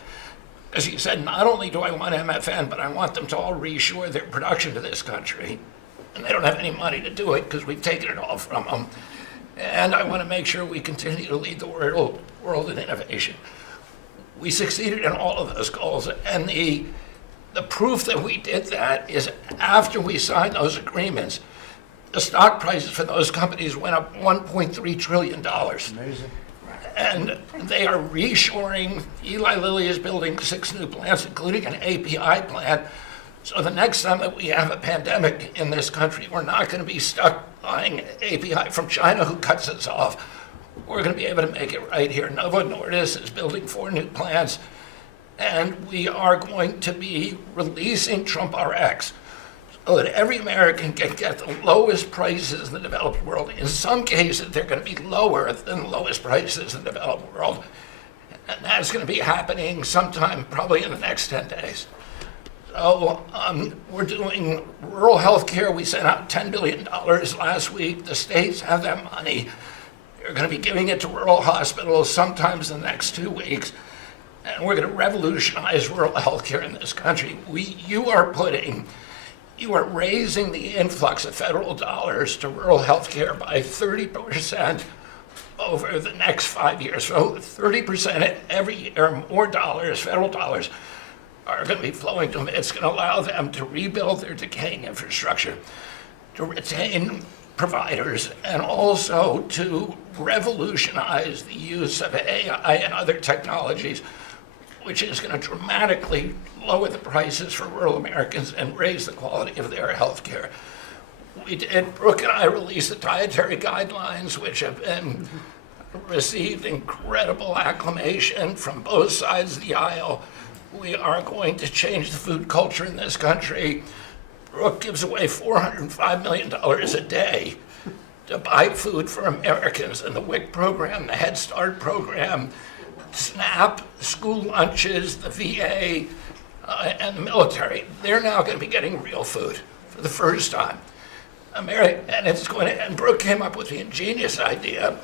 As you said, not only do I want MFN, but I want them to all reshore their production to this country. And they don't have any money to do it because we've taken it all from them. And I want to make sure we continue to lead the world in innovation. We succeeded in all of those goals, and the proof that we did that is after we signed those agreements, the stock prices for those companies went up $1.3 trillion. Amazing. And they are reshoring. Eli Lilly is building 6 new plants, including an API plant. So the next time that we have a pandemic in this country, we're not going to be stuck buying API from China, who cuts us off. We're going to be able to make it right here. Novo Nordisk is building 4 new plants, and we are going to be releasing Trump RX so that every American can get the lowest prices in the developed world. In some cases, they're going to be lower than the lowest prices in the developed world. And that's going to be happening sometime probably in the next 10 days. So we're doing rural health care. We sent out $10 billion last week. The states have that money. They're going to be giving it to rural hospitals sometimes in the next 2 weeks. And we're going to revolutionize rural health care in this country. You are raising the influx of federal dollars to rural health care by 30% over the next 5 years. So 30% every year, more dollars, federal dollars, are going to be flowing to them. It's going to allow them to rebuild their decaying infrastructure, to retain providers, and also to revolutionize the use of AI and other technologies, which is going to dramatically lower the prices for rural Americans and raise the quality of their health care. Brooke and I released the dietary guidelines, which have been received incredible acclamation from both sides of the aisle. We are going to change the food culture in this country. Brooke gives away $405 million a day to buy food for Americans. And the WIC program, the Head Start program, SNAP, school lunches, the VA, and the military, they're now going to be getting real food for the first time. And Brooke came up with the ingenious idea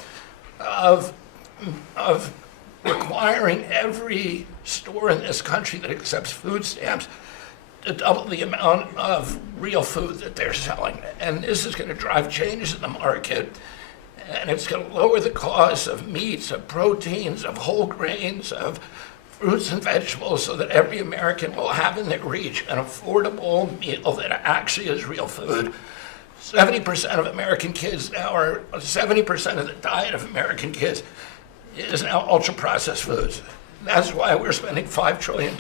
of requiring every store in this country that accepts food stamps to double the amount of real food that they're selling. And this is going to drive changes in the market. And it's going to lower the cost of meats, of proteins, of whole grains, of fruits and vegetables, so that every American will have in their reach an affordable meal that actually is real food. 70% of American kids now are, 70% of the diet of American kids is now ultra-processed foods. That's why we're spending $5 trillion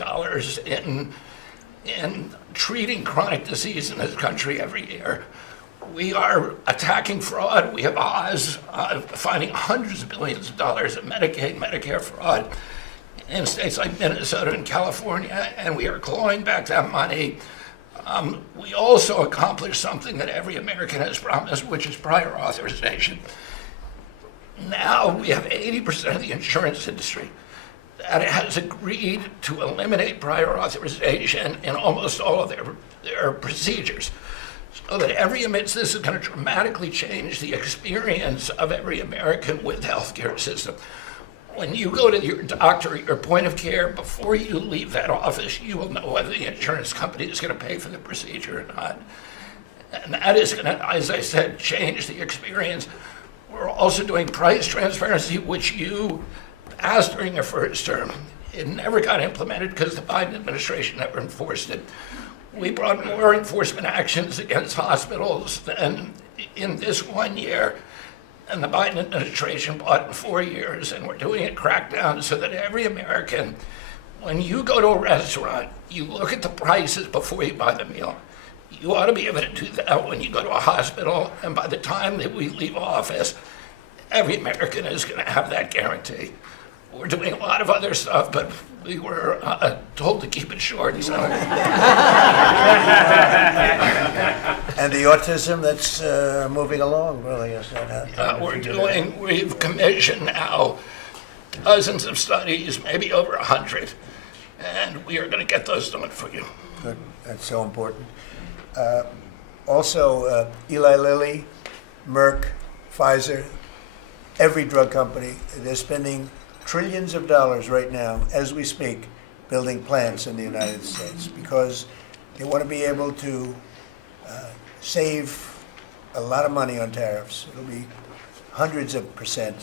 in treating chronic disease in this country every year. We are attacking fraud. We have Oz finding hundreds of billions of dollars of Medicaid, Medicare fraud in states like Minnesota and California, and we are clawing back that money. We also accomplished something that every American has promised, which is prior authorization. Now we have 80% of the insurance industry that has agreed to eliminate prior authorization in almost all of their procedures. So that this is going to dramatically change the experience of every American with the healthcare system. When you go to your doctor at your point of care, before you leave that office, you will know whether the insurance company is going to pay for the procedure or not. And that is going to, as I said, change the experience. We're also doing price transparency, which you passed during your first term. It never got implemented because the Biden administration never enforced it. We brought more enforcement actions against hospitals than in this 1 year, and the Biden administration brought in 4 years, and we're doing a crackdown so that every American, when you go to a restaurant, you look at the prices before you buy the meal. You ought to be able to do that when you go to a hospital, and by the time that we leave office, every American is going to have that guarantee. We're doing a lot of other stuff, but we were told to keep it short. So. And the autism that's moving along, really, is that We've commissioned now dozens of studies, maybe over 100, and we are going to get those done for you. Good. That's so important. Also, Eli Lilly, Merck, Pfizer, every drug company, they're spending trillions of dollars right now, as we speak, building plants in the United States because they want to be able to save a lot of money on tariffs. It'll be hundreds of percent,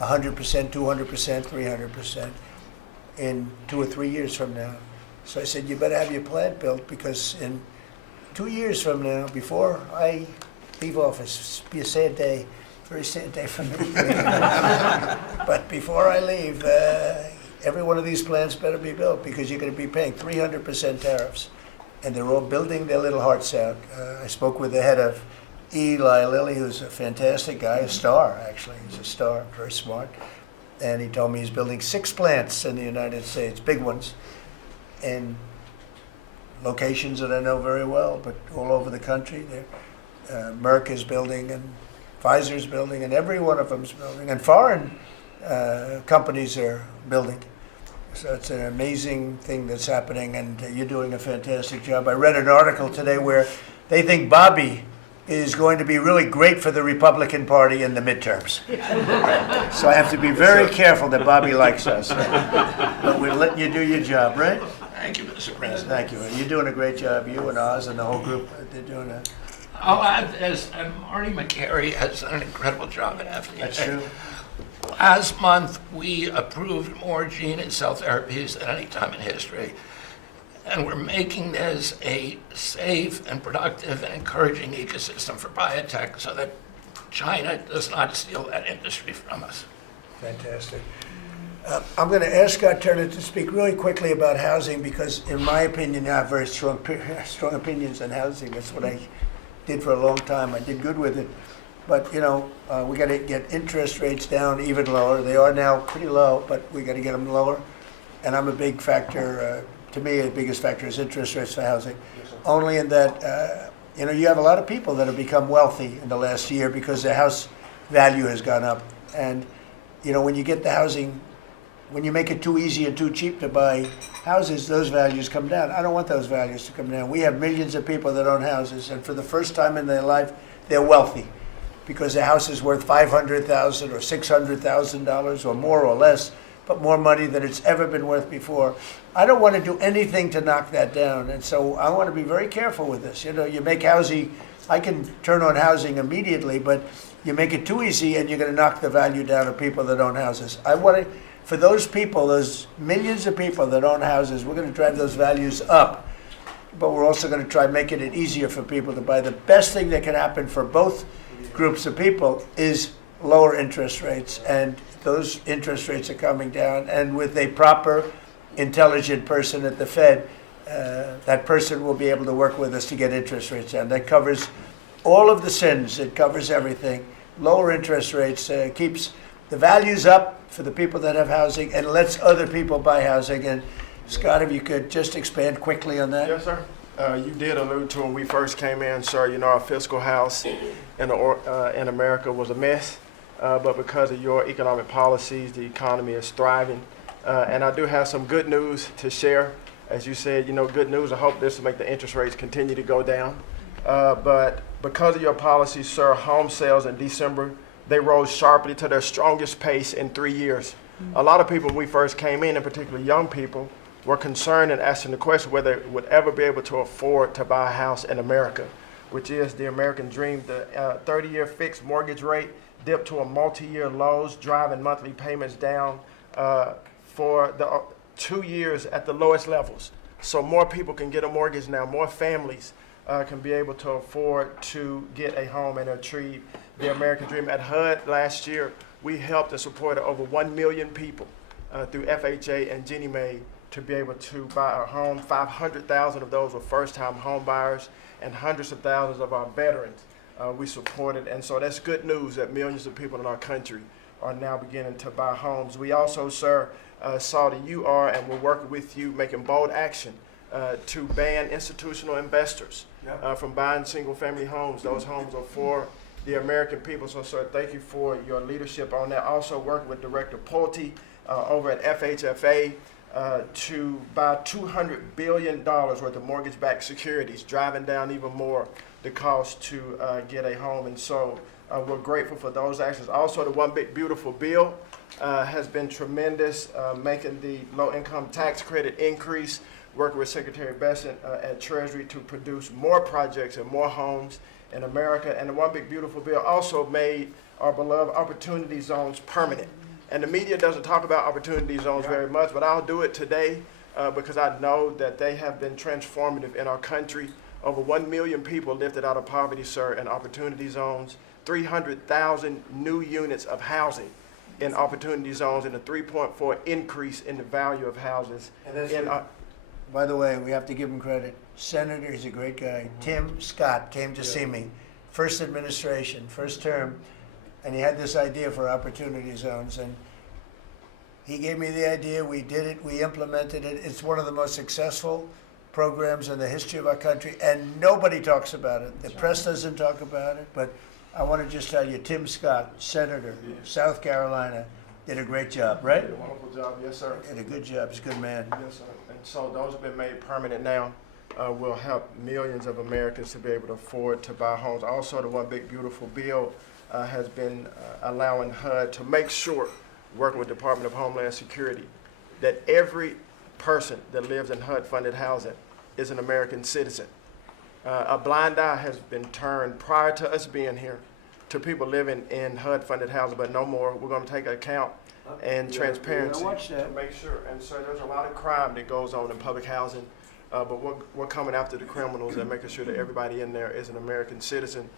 100%, 200%, 300% in 2 or 3 years from now. So I said, you better have your plant built because in 2 years from now, before I leave office, it'll be a sad day. Very sad day for me. But before I leave, every one of these plants better be built because you're going to be paying 300% tariffs. And they're all building their little hearts out. I spoke with the head of Eli Lilly, who's a fantastic guy, a star, actually. He's a star, very smart. And he told me he's building 6 plants in the United States, big ones, in locations that I know very well, but all over the country. Merck is building, and Pfizer's building, and every one of them's building, and foreign companies are building. So it's an amazing thing that's happening, and you're doing a fantastic job. I read an article today where they think Bobby is going to be really great for the Republican Party in the midterms. So I have to be very careful that Bobby likes us. But we're letting you do your job, right? Thank you, Mr. President. Thank you. You're doing a great job. You and Oz and the whole group, they're doing a... I'll add this, and Marty McCary has done an incredible job at FDA. That's true. Last month, we approved more gene and cell therapies than any time in history. And we're making this a safe and productive and encouraging ecosystem for biotech so that China does not steal that industry from us. Fantastic. I'm going to ask Scott Turner to speak really quickly about housing because, in my opinion, I have very strong opinions on housing. That's what I did for a long time. I did good with it. But, you know, we got to get interest rates down even lower. They are now pretty low, but we got to get them lower. And I'm a big factor, to me, the biggest factor is interest rates for housing. Only in that, you know, you have a lot of people that have become wealthy in the last year because their house value has gone up. And, you know, when you get the housing, when you make it too easy and too cheap to buy houses, those values come down. I don't want those values to come down. We have millions of people that own houses, and for the first time in their life, they're wealthy because their house is worth $500,000 or $600,000 or more or less, but more money than it's ever been worth before. I don't want to do anything to knock that down, and so I want to be very careful with this. You know, you make housing, I can turn on housing immediately, but you make it too easy and you're going to knock the value down of people that own houses. I want to, for those people, those millions of people that own houses, we're going to drive those values up. But we're also going to try making it easier for people to buy. The best thing that can happen for both groups of people is lower interest rates. And those interest rates are coming down. And with a proper, intelligent person at the Fed, that person will be able to work with us to get interest rates down. That covers all of the sins. It covers everything. Lower interest rates keeps the values up for the people that have housing and lets other people buy housing. And Scott, if you could just expand quickly on that. Yes, sir. You did allude to when we first came in, sir, you know, our fiscal house in America was a mess. But because of your economic policies, the economy is thriving. And I do have some good news to share. As you said, you know, good news. I hope this will make the interest rates continue to go down. But because of your policies, sir, home sales in December, they rose sharply to their strongest pace in 3 years. A lot of people, when we first came in particular young people, were concerned and asking the question whether they would ever be able to afford to buy a house in America, which is the American dream. The 30-year fixed mortgage rate dipped to a multi-year lows, driving monthly payments down for the 2 years at the lowest levels. So more people can get a mortgage now, more families can be able to afford to get a home and achieve the American dream. At HUD last year, we helped and supported over 1 million people through FHA and Ginnie Mae to be able to buy a home. 500,000 of those were first-time home buyers, and hundreds of thousands of our veterans we supported. And so that's good news that millions of people in our country are now beginning to buy homes. We also, sir, saw that you are, and we're working with you, making bold action to ban institutional investors from buying single-family homes. Those homes are for the American people. So, sir, thank you for your leadership on that. Also working with Director Pulte over at FHFA to buy $200 billion worth of mortgage-backed securities, driving down even more the cost to get a home. And so we're grateful for those actions. Also, the One Big Beautiful Bill has been tremendous, making the low-income tax credit increase, working with Secretary Bessent at Treasury to produce more projects and more homes in America. And the One Big Beautiful Bill also made our beloved opportunity zones permanent. And the media doesn't talk about opportunity zones very much, but I'll do it today because I know that they have been transformative in our country. Over 1 million people lifted out of poverty, sir, in opportunity zones, 300,000 new units of housing in opportunity zones, and a 3.4 increase in the value of houses. By the way, we have to give him credit. Senator, he's a great guy. Tim Scott came to see me, first administration, first term, and he had this idea for opportunity zones. And he gave me the idea. We did it. We implemented it. It's one of the most successful programs in the history of our country, and nobody talks about it. The press doesn't talk about it. But I want to just tell you, Tim Scott, Senator, South Carolina, did a great job, right? Did a wonderful job, yes, sir. Did a good job. He's a good man. Yes, sir. And so those have been made permanent now. Will help millions of Americans to be able to afford to buy homes. Also, the One Big Beautiful Bill has been allowing HUD to make sure, working with Department of Homeland Security, that every person that lives in HUD-funded housing is an American citizen. A blind eye has been turned prior to us being here to people living in HUD-funded housing, but no more. We're going to take account and transparency to make sure. And so there's a lot of crime that goes on in public housing, but we're coming after the criminals and making sure that everybody in there is an American citizen.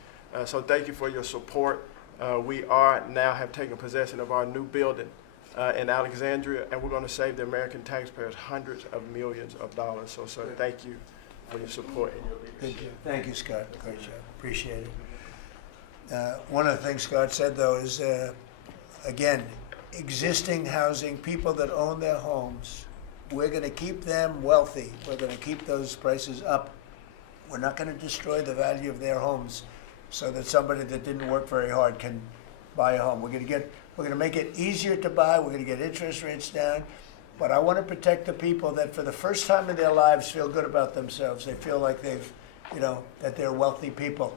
So thank you for your support. We are now have taken possession of our new building in Alexandria, and we're going to save the American taxpayers hundreds of millions of dollars. So, sir, thank you for your support and your leadership. Thank you, Scott. Great job. Appreciate it. One of the things Scott said, though, is, again, existing housing, people that own their homes, we're going to keep them wealthy. We're going to keep those prices up. We're not going to destroy the value of their homes so that somebody that didn't work very hard can buy a home. We're going to make it easier to buy. We're going to get interest rates down. But I want to protect the people that for the first time in their lives feel good about themselves. They feel like they've, that they're wealthy people.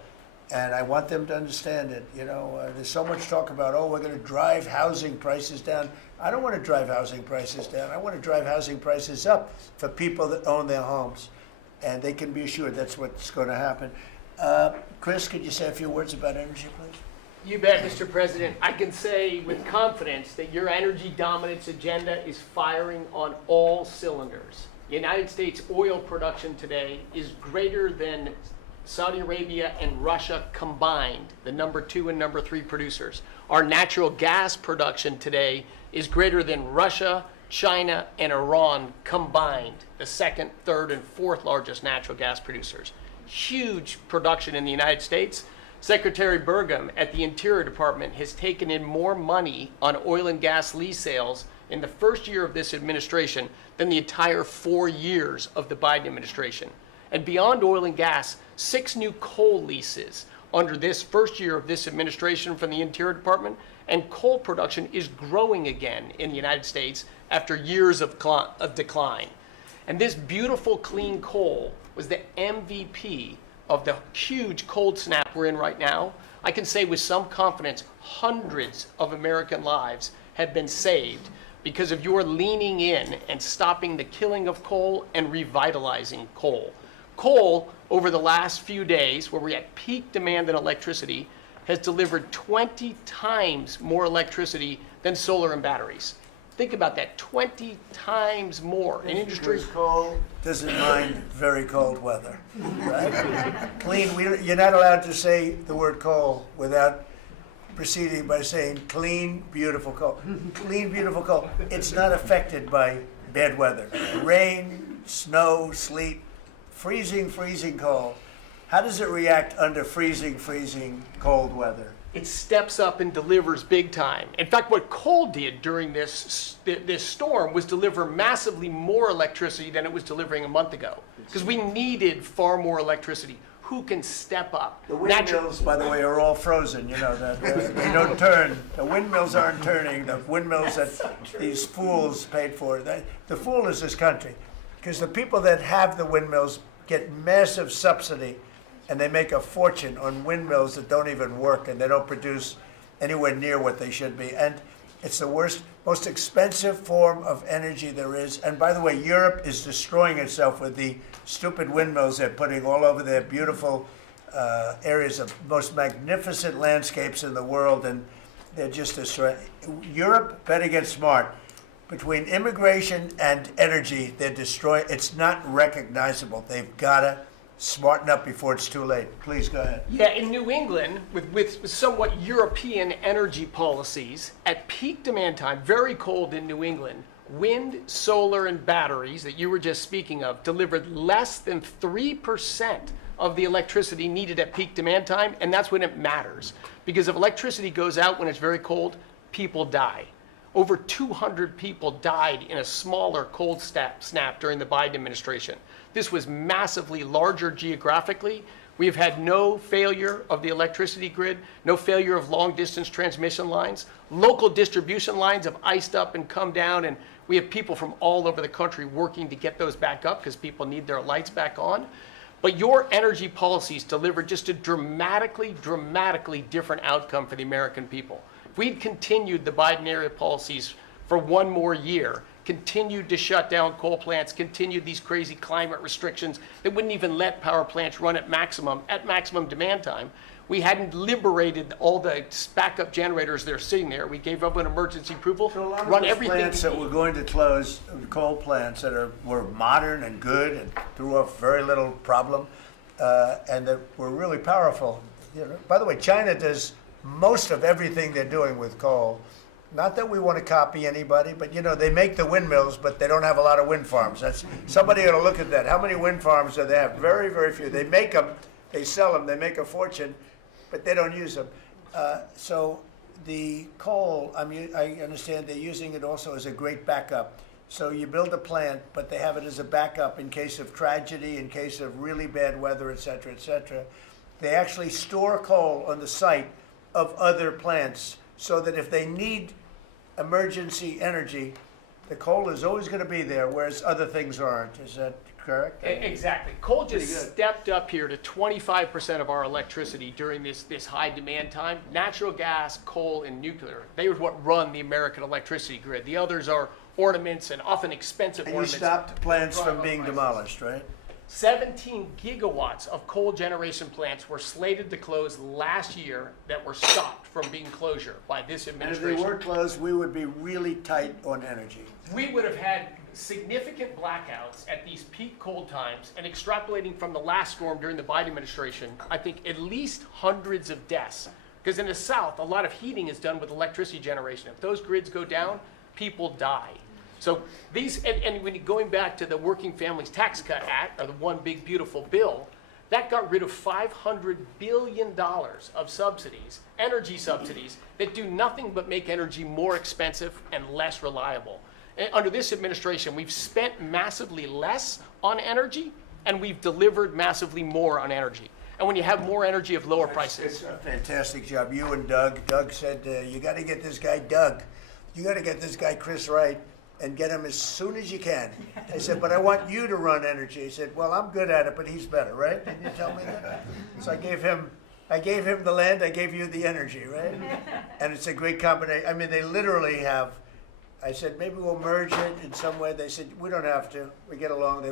And I want them to understand it. There's so much talk about, we're going to drive housing prices down. I don't want to drive housing prices down. I want to drive housing prices up for people that own their homes. And they can be assured that's what's going to happen. Chris, could you say a few words about energy, please? You bet, Mr. President. I can say with confidence that your energy dominance agenda is firing on all cylinders. The United States oil production today is greater than Saudi Arabia and Russia combined, the number 2 and number 3 producers. Our natural gas production today is greater than Russia, China, and Iran combined, the 2nd, 3rd, and 4th largest natural gas producers. Huge production in the United States. Secretary Burgum at the Interior Department has taken in more money on oil and gas lease sales in the first year of this administration than the entire 4 years of the Biden administration. And beyond oil and gas, 6 new coal leases under this first year of this administration from the Interior Department, and coal production is growing again in the United States after years of decline. And this beautiful clean coal was the MVP of the huge cold snap we're in right now. I can say with some confidence, hundreds of American lives have been saved because of your leaning in and stopping the killing of coal and revitalizing coal. Coal, over the last few days, where we're at peak demand in electricity, has delivered 20 times more electricity than solar and batteries. Think about that, 20 times more. An industry. Because coal doesn't mind very cold weather, right? Clean, you're not allowed to say the word coal without proceeding by saying clean, beautiful coal. Clean, beautiful coal. It's not affected by bad weather. Rain, snow, sleet, freezing cold. How does it react under freezing cold weather? It steps up and delivers big time. In fact, what coal did during this storm was deliver massively more electricity than it was delivering a month ago, because we needed far more electricity. Who can step up? The windmills, by the way, are all frozen. You know that they don't turn. The windmills aren't turning. The windmills that these fools paid for. The fool is this country, because the people that have the windmills get massive subsidy, and they make a fortune on windmills that don't even work, and they don't produce anywhere near what they should be. And it's the worst, most expensive form of energy there is. And by the way, Europe is destroying itself with the stupid windmills they're putting all over their beautiful areas of most magnificent landscapes in the world, and they're just destroying. Europe, better get smart. Between immigration and energy, they're destroying. It's not recognizable. They've got to smarten up before it's too late. Please go ahead. Yeah, in New England, with somewhat European energy policies, at peak demand time, very cold in New England, wind, solar, and batteries that you were just speaking of delivered less than 3% of the electricity needed at peak demand time, and that's when it matters. Because if electricity goes out when it's very cold, people die. Over 200 people died in a smaller cold snap during the Biden administration. This was massively larger geographically. We have had no failure of the electricity grid, no failure of long-distance transmission lines. Local distribution lines have iced up and come down, and we have people from all over the country working to get those back up because people need their lights back on. But your energy policies delivered just a dramatically different outcome for the American people. If we'd continued the Biden-era policies for one more year, continued to shut down coal plants, continued these crazy climate restrictions that wouldn't even let power plants run at maximum demand time, we hadn't liberated all the backup generators that are sitting there. We gave up an emergency approval, So a lot of run those everything. plants that were going to close, coal plants that were modern and good and threw off very little problem, and that were really powerful. You know, by the way, China does most of everything they're doing with coal. Not that we want to copy anybody, but you know, they make the windmills, but they don't have a lot of wind farms. That's somebody ought to look at that. How many wind farms do they have? Very, very few. They make them, they sell them, they make a fortune, but they don't use them. So the coal, I mean, I understand they're using it also as a great backup. So you build a plant, but they have it as a backup in case of tragedy, in case of really bad weather, et cetera, et cetera. They actually store coal on the site of other plants, so that if they need emergency energy, the coal is always going to be there, whereas other things aren't. Is that correct? Exactly. Coal just Pretty good. stepped up here to 25% of our electricity during this high demand time. Natural gas, coal, and nuclear, they are what run the American electricity grid. The others are ornaments, and often expensive And you ornaments. stopped plants from Right, being prices. demolished, right? 17 gigawatts of coal generation plants were slated to close last year that were stopped from being closure by this And if they administration. were closed, we would be really tight on energy. We would have had significant blackouts at these peak cold times, and extrapolating from the last storm during the Biden administration, I think at least hundreds of deaths. Because in the South, a lot of heating is done with electricity generation. If those grids go down, people die. So these, and when going back to the Working Families Tax Cut Act, or the One Big Beautiful Bill, that got rid of $500 billion of subsidies, energy subsidies, that do nothing but make energy more expensive and less reliable. And under this administration, we've spent massively less on energy, and we've delivered massively more on energy. And when you have more energy of lower prices. It's a fantastic job. You and Doug. Doug said, you got to get this guy Doug. You got to get this guy Chris Wright and get him as soon as you can. I said, but I want you to run energy. He said, well, I'm good at it, but he's better, right? Didn't you tell me that? So I gave him the land, I gave you the energy, right? And it's a great combination. I mean, they literally have, I said, maybe we'll merge it in some way. They said, we don't have to. We get along. They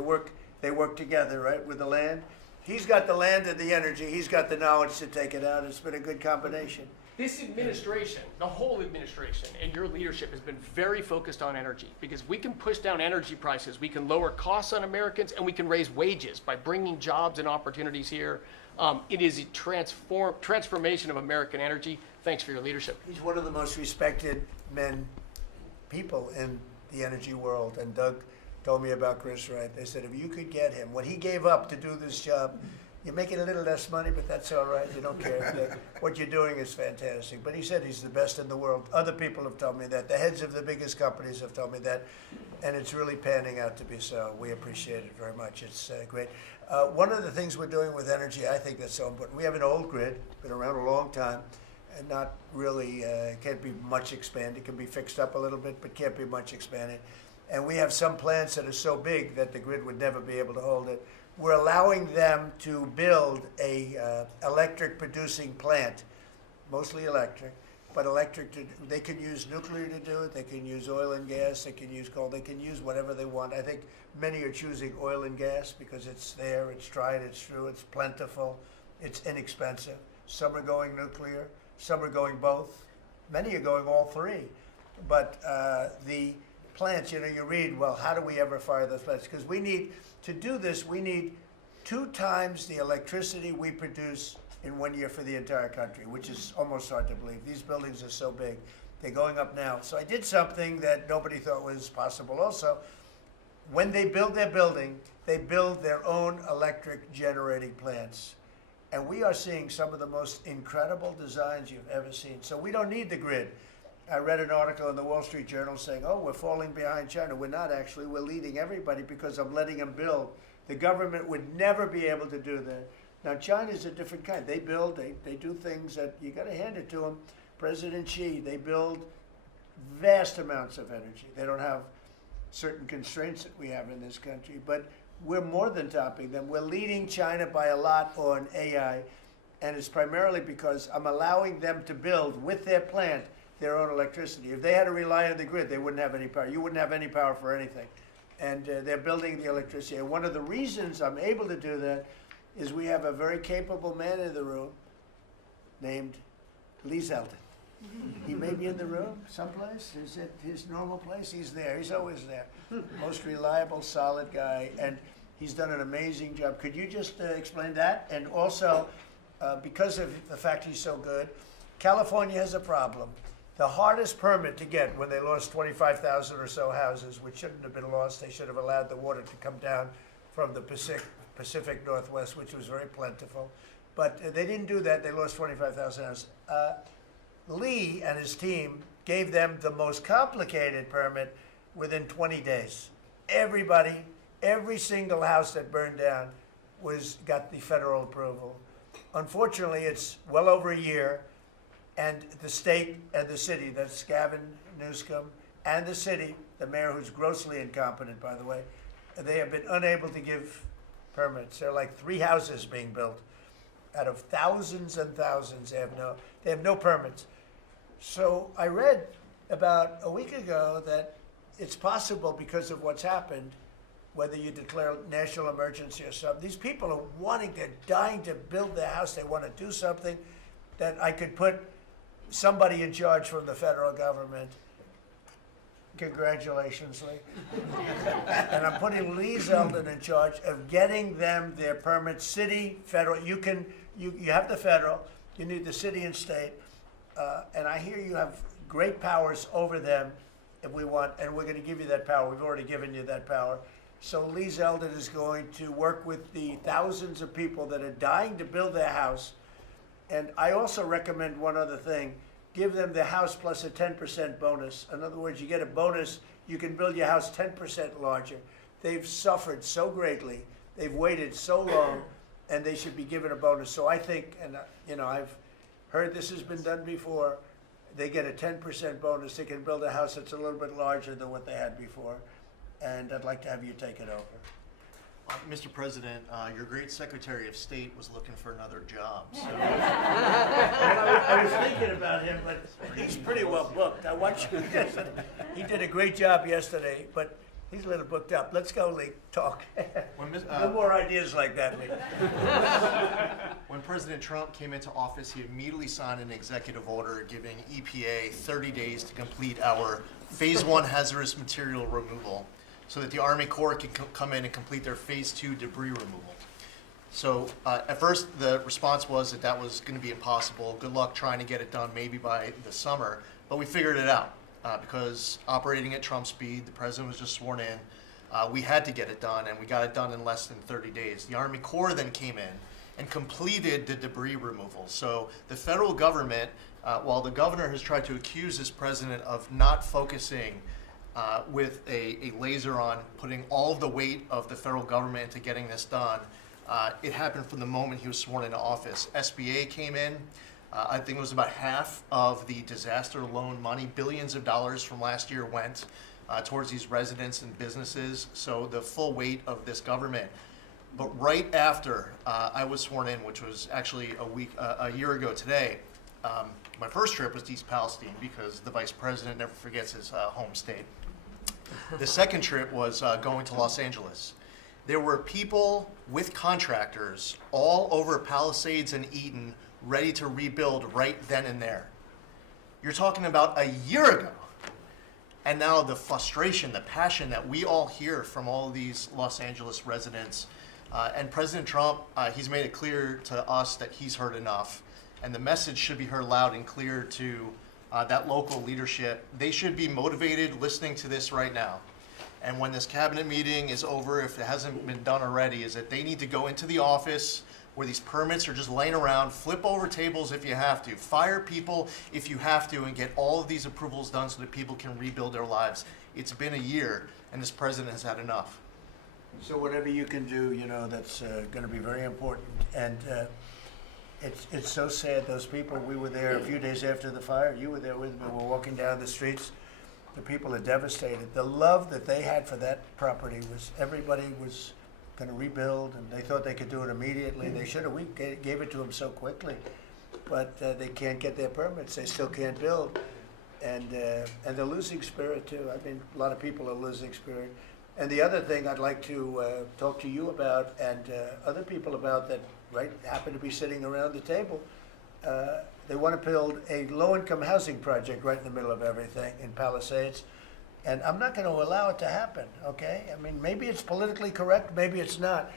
work together, right, with the land. He's got the land and the energy. He's got the knowledge to take it out. It's been a good combination. This administration, the whole administration, and your leadership has been very focused on energy, because we can push down energy prices, we can lower costs on Americans, and we can raise wages by bringing jobs and opportunities here. It is a transformation of American energy. Thanks for your leadership. He's one of the most respected people in the energy world. And Doug told me about Chris Wright. They said, if you could get him, what he gave up to do this job, you're making a little less money, but that's all right. You don't care. What you're doing is fantastic. But he said he's the best in the world. Other people have told me that. The heads of the biggest companies have told me that. And it's really panning out to be so. We appreciate it very much. It's great. One of the things we're doing with energy, I think that's so important. We have an old grid, been around a long time, and not really, can't be much expanded. Can be fixed up a little bit, but can't be much expanded. And we have some plants that are so big that the grid would never be able to hold it. We're allowing them to build a electric producing plant, mostly electric, but they can use nuclear to do it, they can use oil and gas, they can use coal, they can use whatever they want. I think many are choosing oil and gas because it's there, it's tried, it's true, it's plentiful, it's inexpensive. Some are going nuclear, some are going both, many are going all three. But the plants, you read, well, how do we ever fire those plants? Because to do this, we need 2 times the electricity we produce in 1 year for the entire country, which is almost hard to believe. These buildings are so big. They're going up now. So I did something that nobody thought was possible also. When they build their building, they build their own electric generating plants. And we are seeing some of the most incredible designs you've ever seen. So we don't need the grid. I read an article in the Wall Street Journal saying, oh, we're falling behind China. We're not actually. We're leading everybody because I'm letting them build. The government would never be able to do that. Now, China's a different kind. They build, they do things that you got to hand it to them. President Xi, they build vast amounts of energy. They don't have certain constraints that we have in this country, but we're more than topping them. We're leading China by a lot on AI, and it's primarily because I'm allowing them to build with their plant their own electricity. If they had to rely on the grid, they wouldn't have any power. You wouldn't have any power for anything. And they're building the electricity. And one of the reasons I'm able to do that is we have a very capable man in the room named Lee Zeldin. He may be in the room someplace. Is it his normal place? He's there. He's always there. Most reliable, solid guy. And he's done an amazing job. Could you just explain that? And also, because of the fact he's so good, California has a problem. The hardest permit to get when they lost 25,000 or so houses, which shouldn't have been lost, they should have allowed the water to come down from the Pacific Northwest, which was very plentiful. But they didn't do that. They lost 25,000 houses. Lee and his team gave them the most complicated permit within 20 days. Everybody, every single house that burned down got the federal approval. Unfortunately, it's well over a year. And the state and the city, that's Gavin Newsom, and the city, the mayor who's grossly incompetent, by the way, they have been unable to give permits. There are like 3 houses being built out of thousands and thousands. They have no permits. So I read about a week ago that it's possible because of what's happened whether you declare national emergency or something. These people are they're dying to build their house. They want to do something that I could put somebody in charge from the federal government. Congratulations, Lee. And I'm putting Lee Zeldin in charge of getting them their permits, city, federal. You have the federal, you need the city and state, and I hear you have great powers over them if we want, and we're going to give you that power. We've already given you that power. So Lee Zeldin is going to work with the thousands of people that are dying to build their house. And I also recommend one other thing. Give them the house plus a 10% bonus. In other words, you get a bonus, you can build your house 10% larger. They've suffered so greatly, they've waited so long, and they should be given a bonus. So I think, and I've heard this has been done before, they get a 10% bonus. They can build a house that's a little bit larger than what they had before. And I'd like to have you take it over. Mr. President, your great Secretary of State was looking for another job. So I was thinking about him, but he's pretty well booked. I watched him yesterday. He did a great job yesterday, but he's a little booked up. Let's go, Lee. Talk. No more ideas like that, Lee. when President Trump came into office, he immediately signed an executive order giving EPA 30 days to complete our Phase 1 hazardous material removal, so that the Army Corps can come in and complete their Phase 2 debris removal. So at first, the response was that was going to be impossible. Good luck trying to get it done maybe by the summer. But we figured it out because operating at Trump speed, the president was just sworn in. We had to get it done, and we got it done in less than 30 days. The Army Corps then came in and completed the debris removal. So the federal government, while the governor has tried to accuse this president of not focusing with a laser on putting all of the weight of the federal government into getting this done. It happened from the moment he was sworn into office. SBA came in. I think it was about half of the disaster loan money, billions of dollars from last year went towards these residents and businesses. So the full weight of this government. But right after I was sworn in, which was actually a year ago today, my first trip was to East Palestine because the vice president never forgets his home state. The second trip was going to Los Angeles. There were people with contractors all over Palisades and Eaton ready to rebuild right then and there. You're talking about a year ago. And now the frustration, the passion that we all hear from all these Los Angeles residents. And President Trump, he's made it clear to us that he's heard enough. And the message should be heard loud and clear to that local leadership. They should be motivated listening to this right now. And when this cabinet meeting is over, if it hasn't been done already, is that they need to go into the office where these permits are just laying around, flip over tables if you have to, fire people if you have to, and get all of these approvals done so that people can rebuild their lives. It's been a year, and this president has had enough. So whatever you can do, that's going to be very important. And it's so sad, those people, we were there a few days after the fire, you were there with me, we were walking down the streets. The people are devastated. The love that they had for that property was, everybody was going to rebuild, and they thought they could do it immediately. They should have. We gave it to them so quickly, but they can't get their permits. They still can't build, and they're losing spirit too. I mean, a lot of people are losing spirit. And the other thing I'd like to talk to you about and other people about that happen to be sitting around the table. They want to build a low-income housing project right in the middle of everything in Palisades. And I'm not going to allow it to happen, okay? I mean, maybe it's politically correct, maybe it's not.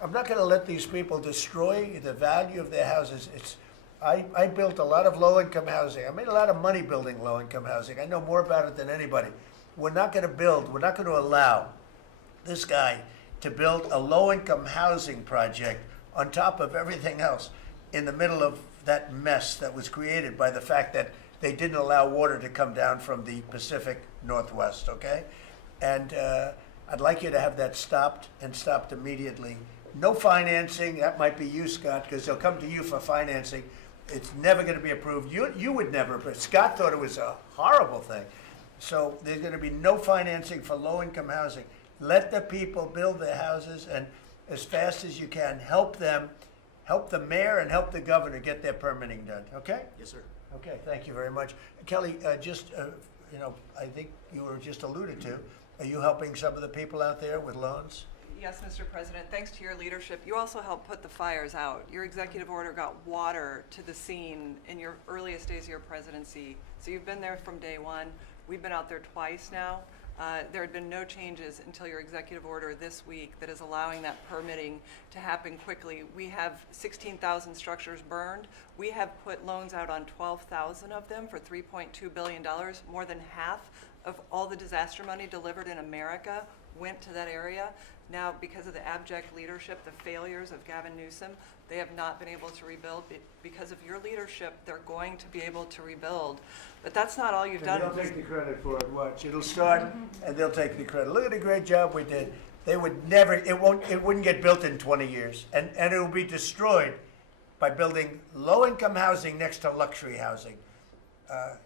I'm not going to let these people destroy the value of their houses. I built a lot of low-income housing. I made a lot of money building low-income housing. I know more about it than anybody. We're not going to allow this guy to build a low-income housing project on top of everything else in the middle of that mess that was created by the fact that they didn't allow water to come down from the Pacific Northwest, okay? And I'd like you to have that stopped and stopped immediately. No financing, that might be you, Scott, because they'll come to you for financing. It's never going to be approved. You would never, but Scott thought it was a horrible thing. So there's going to be no financing for low-income housing. Let the people build their houses, and as fast as you can, help them, help the mayor and help the governor get their permitting done, okay? Yes, sir. Okay, thank you very much. Kelly, I think you were just alluded to, Are you helping some of the people out there with loans? Yes, Mr. President, thanks to your leadership, you also helped put the fires out. Your executive order got water to the scene in your earliest days of your presidency. So you've been there from day one. We've been out there twice now. There had been no changes until your executive order this week that is allowing that permitting to happen quickly. We have 16,000 structures burned. We have put loans out on 12,000 of them for $3.2 billion. More than half of all the disaster money delivered in America went to that area. Now, because of the abject leadership, the failures of Gavin Newsom, they have not been able to rebuild. Because of your leadership, they're going to be able to rebuild. But that's not all you've And done. they'll take the credit for it, watch. It'll start, and they'll take the credit. Look at the great job we did. They would never, it wouldn't get built in 20 years. And it will be destroyed by building low-income housing next to luxury housing.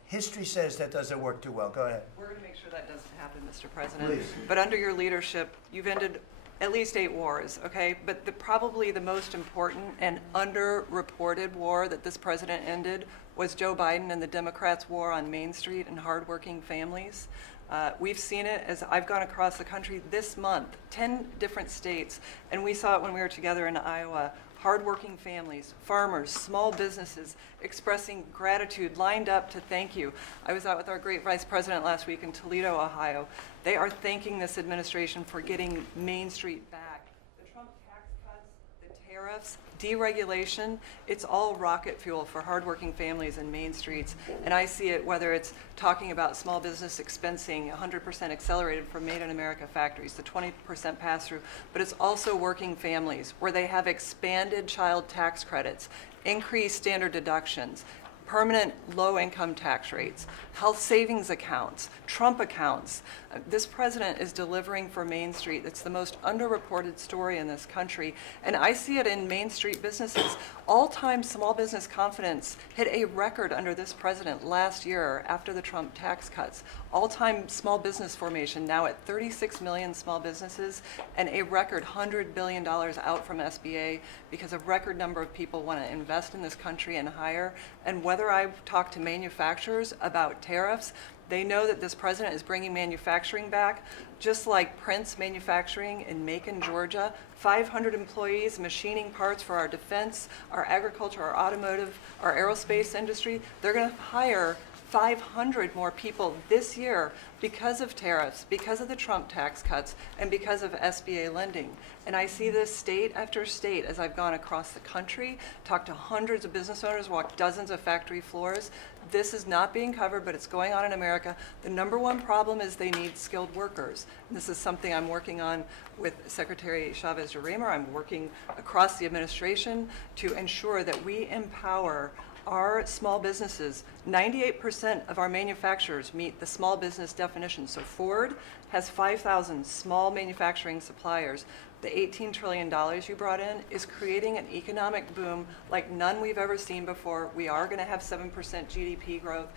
History says that doesn't work too well. Go ahead. We're going to make sure that doesn't happen, Mr. President. Please. But under your leadership, you've ended at least 8 wars, okay? But probably the most important and underreported war that this president ended was Joe Biden and the Democrats' war on Main Street and hardworking families. We've seen it as I've gone across the country this month, 10 different states, and we saw it when we were together in Iowa. Hardworking families, farmers, small businesses expressing gratitude, lined up to thank you. I was out with our great vice president last week in Toledo, Ohio. They are thanking this administration for getting Main Street back. The Trump tax cuts, the tariffs, deregulation, it's all rocket fuel for hardworking families in Main Streets. And I see it whether it's talking about small business expensing 100% accelerated for Made in America factories, the 20% pass-through, but it's also working families where they have expanded child tax credits, increased standard deductions, permanent low-income tax rates, health savings accounts, Trump accounts. This president is delivering for Main Street. It's the most underreported story in this country. And I see it in Main Street businesses. All-time small business confidence hit a record under this president last year after the Trump tax cuts. All-time small business formation now at 36 million small businesses and a record $100 billion out from SBA because a record number of people want to invest in this country and hire. And whether I've talked to manufacturers about tariffs, they know that this president is bringing manufacturing back, just like Prince Manufacturing in Macon, Georgia. 500 employees machining parts for our defense, our agriculture, our automotive, our aerospace industry. They're going to hire 500 more people this year because of tariffs, because of the Trump tax cuts, and because of SBA lending. And I see this state after state as I've gone across the country, talked to hundreds of business owners, walked dozens of factory floors. This is not being covered, but it's going on in America. The number one problem is they need skilled workers. And this is something I'm working on with Secretary Chavez-Urimer. I'm working across the administration to ensure that we empower our small businesses. 98% of our manufacturers meet the small business definition. So Ford has 5,000 small manufacturing suppliers. The $18 trillion you brought in is creating an economic boom like none we've ever seen before. We are going to have 7% GDP growth.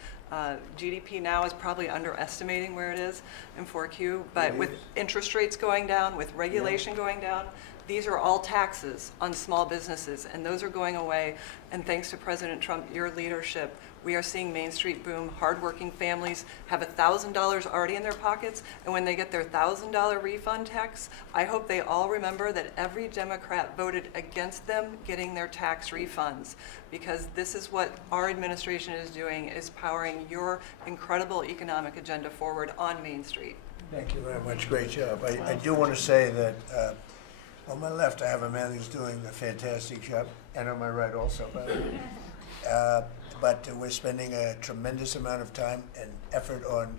GDP now is probably underestimating where it is in 4Q, but with interest rates going down, with regulation going down, these are all taxes on small businesses, and those are going away. And thanks to President Trump, your leadership, we are seeing Main Street boom. Hardworking families have $1,000 already in their pockets, and when they get their $1,000 refund tax, I hope they all remember that every Democrat voted against them getting their tax refunds, because this is what our administration is doing, is powering your incredible economic agenda forward on Main Street. Thank you very much. Great job. I do want to say that on my left, I have a man who's doing a fantastic job, and on my right also, by the way. But we're spending a tremendous amount of time and effort on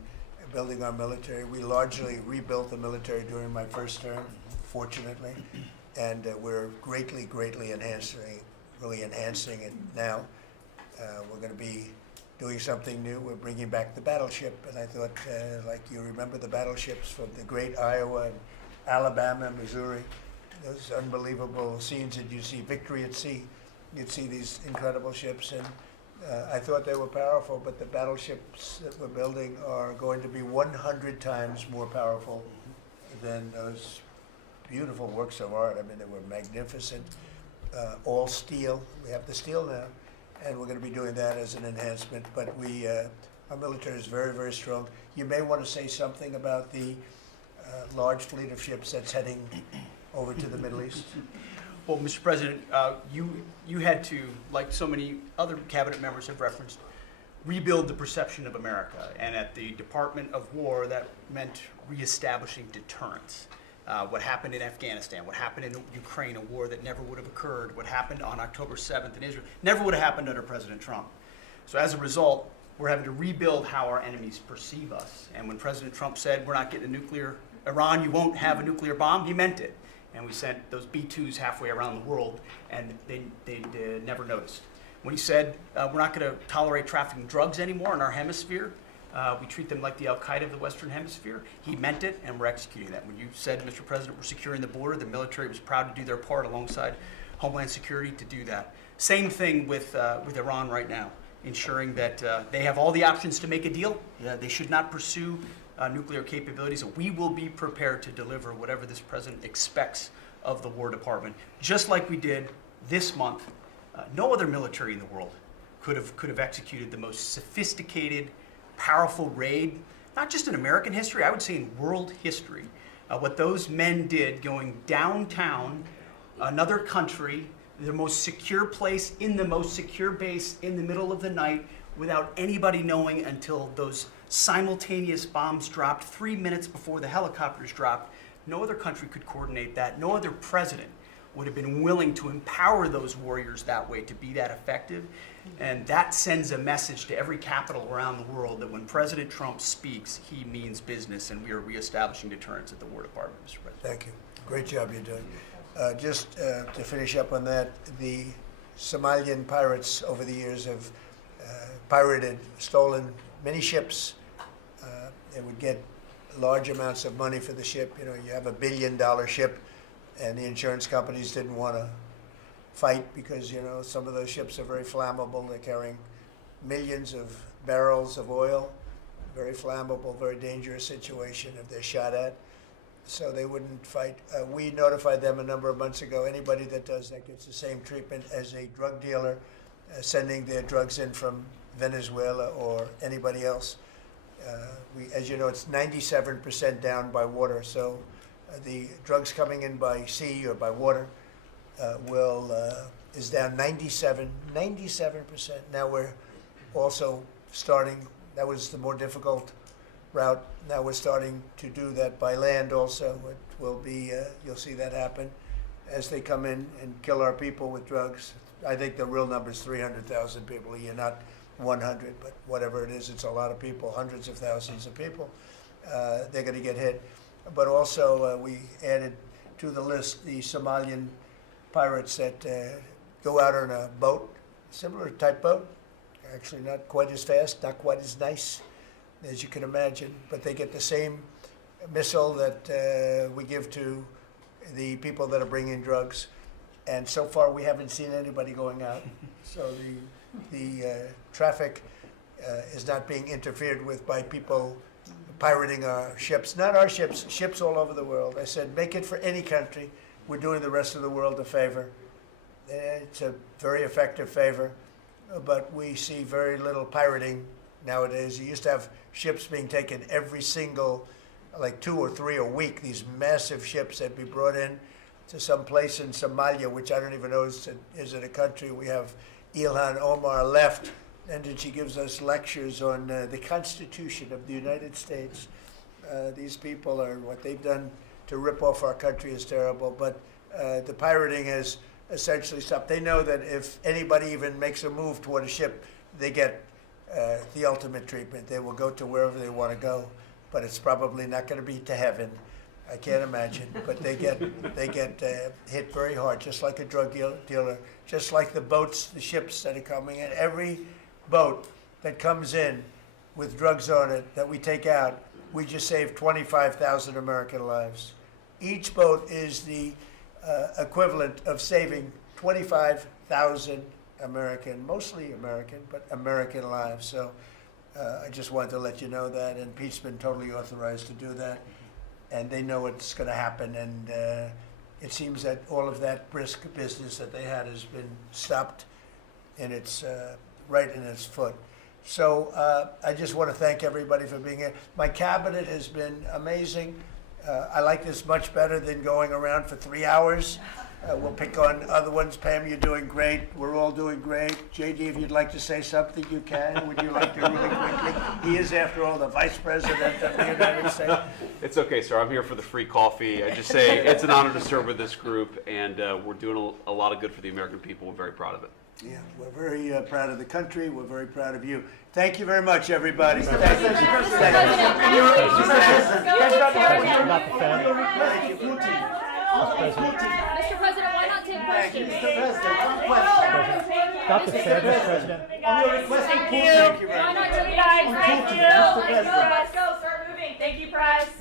building our military. We largely rebuilt the military during my first term, fortunately, and we're greatly enhancing it now. We're going to be doing something new. We're bringing back the battleship, and I thought, like you remember the battleships from the great Iowa and Alabama, Missouri, those unbelievable scenes that you see, Victory at Sea. You'd see these incredible ships, and I thought they were powerful, but the battleships that we're building are going to be 100 times more powerful than those beautiful works of art. I mean, they were magnificent, all steel. We have the steel now, and we're going to be doing that as an enhancement, but our military is very, very strong. You may want to say something about the large fleet of ships that's heading over to the Middle East? Well, Mr. President, you had to, like so many other cabinet members have referenced, rebuild the perception of America. And at the Department of War, that meant reestablishing deterrence. What happened in Afghanistan, what happened in Ukraine, a war that never would have occurred, what happened on October 7th in Israel, never would have happened under President Trump. So as a result, we're having to rebuild how our enemies perceive us. And when President Trump said, we're not getting a nuclear, Iran, you won't have a nuclear bomb, he meant it. And we sent those B-2s halfway around the world, and they never noticed. When he said, we're not going to tolerate trafficking drugs anymore in our hemisphere, we treat them like the Al-Qaeda of the Western Hemisphere, he meant it, and we're executing that. When you said, Mr. President, we're securing the border, the military was proud to do their part alongside Homeland Security to do that. Same thing with Iran right now, ensuring that they have all the options to make a deal. They should not pursue nuclear capabilities, and we will be prepared to deliver whatever this president expects of the War Department, just like we did this month. No other military in the world could have executed the most sophisticated, powerful raid, not just in American history, I would say in world history. What those men did going downtown, another country, the most secure place in the most secure base in the middle of the night, without anybody knowing until those simultaneous bombs dropped 3 minutes before the helicopters dropped. No other country could coordinate that. No other president would have been willing to empower those warriors that way to be that effective. And that sends a message to every capital around the world that when President Trump speaks, he means business, and we are reestablishing deterrence at the War Department, Mr. President. Thank you. Great job you're doing. Just to finish up on that, the Somalian pirates over the years have pirated, stolen many ships. They would get large amounts of money for the ship. You know, you have $1 billion ship, and the insurance companies didn't want to fight because, you know, some of those ships are very flammable. They're carrying millions of barrels of oil. Very flammable, very dangerous situation if they're shot at. So they wouldn't fight. We notified them a number of months ago. Anybody that does that gets the same treatment as a drug dealer sending their drugs in from Venezuela or anybody else. As you know, it's 97% down by water. So the drugs coming in by sea or by water is down 97%. Now we're also starting, that was the more difficult route. Now we're starting to do that by land also. It will be, you'll see that happen as they come in and kill our people with drugs. I think the real number is 300,000 people a year, not 100, but whatever it is, it's a lot of people, hundreds of thousands of people. They're going to get hit. But also we added to the list the Somalian pirates that go out on a boat, similar type boat, actually not quite as fast, not quite as nice as you can imagine, but they get the same missile that we give to the people that are bringing drugs. And so far we haven't seen anybody going out. So the traffic is not being interfered with by people pirating our ships. Not our ships, ships all over the world. I said, make it for any country. We're doing the rest of the world a favor. It's a very effective favor, but we see very little pirating nowadays. You used to have ships being taken every single, like 2 or 3 a week, these massive ships that be brought in to some place in Somalia, which I don't even know is it a country. We have Ilhan Omar left, and then she gives us lectures on the Constitution of the United States. These people are, what they've done to rip off our country is terrible, but the pirating has essentially stopped. They know that if anybody even makes a move toward a ship, they get the ultimate treatment. They will go to wherever they want to go, but it's probably not going to be to heaven. I can't imagine, but they get hit very hard, just like a drug dealer, just like the boats, the ships that are coming in. Every boat that comes in with drugs on it that we take out, we just saved 25,000 American lives. Each boat is the equivalent of saving 25,000 American, mostly American, but American lives. So I just wanted to let you know that, and Pete's been totally authorized to do that. And they know it's going to happen, and it seems that all of that brisk business that they had has been stopped in its right in its foot. So I just want to thank everybody for being here. My cabinet has been amazing. I like this much better than going around for 3 hours. We'll pick on other ones. Pam, you're doing great. We're all doing great. JD, if you'd like to say something, you can. Would you like to really quickly? He is, after all, the Vice President of the United States. It's okay, sir. I'm here for the free coffee. I just say it's an honor to serve with this group, and we're doing a lot of good for the American people. We're very proud of it. Yeah, we're very proud of the country. We're very proud of you. Thank you very much, everybody. Thank you. Mr. President, why not take questions? Mr. President, one question. Dr. Mr. President, on your request Thank for you. Thank you very Why much. not take guys? Thank you. Mr. President. Let's go. Start moving. Thank you, Price.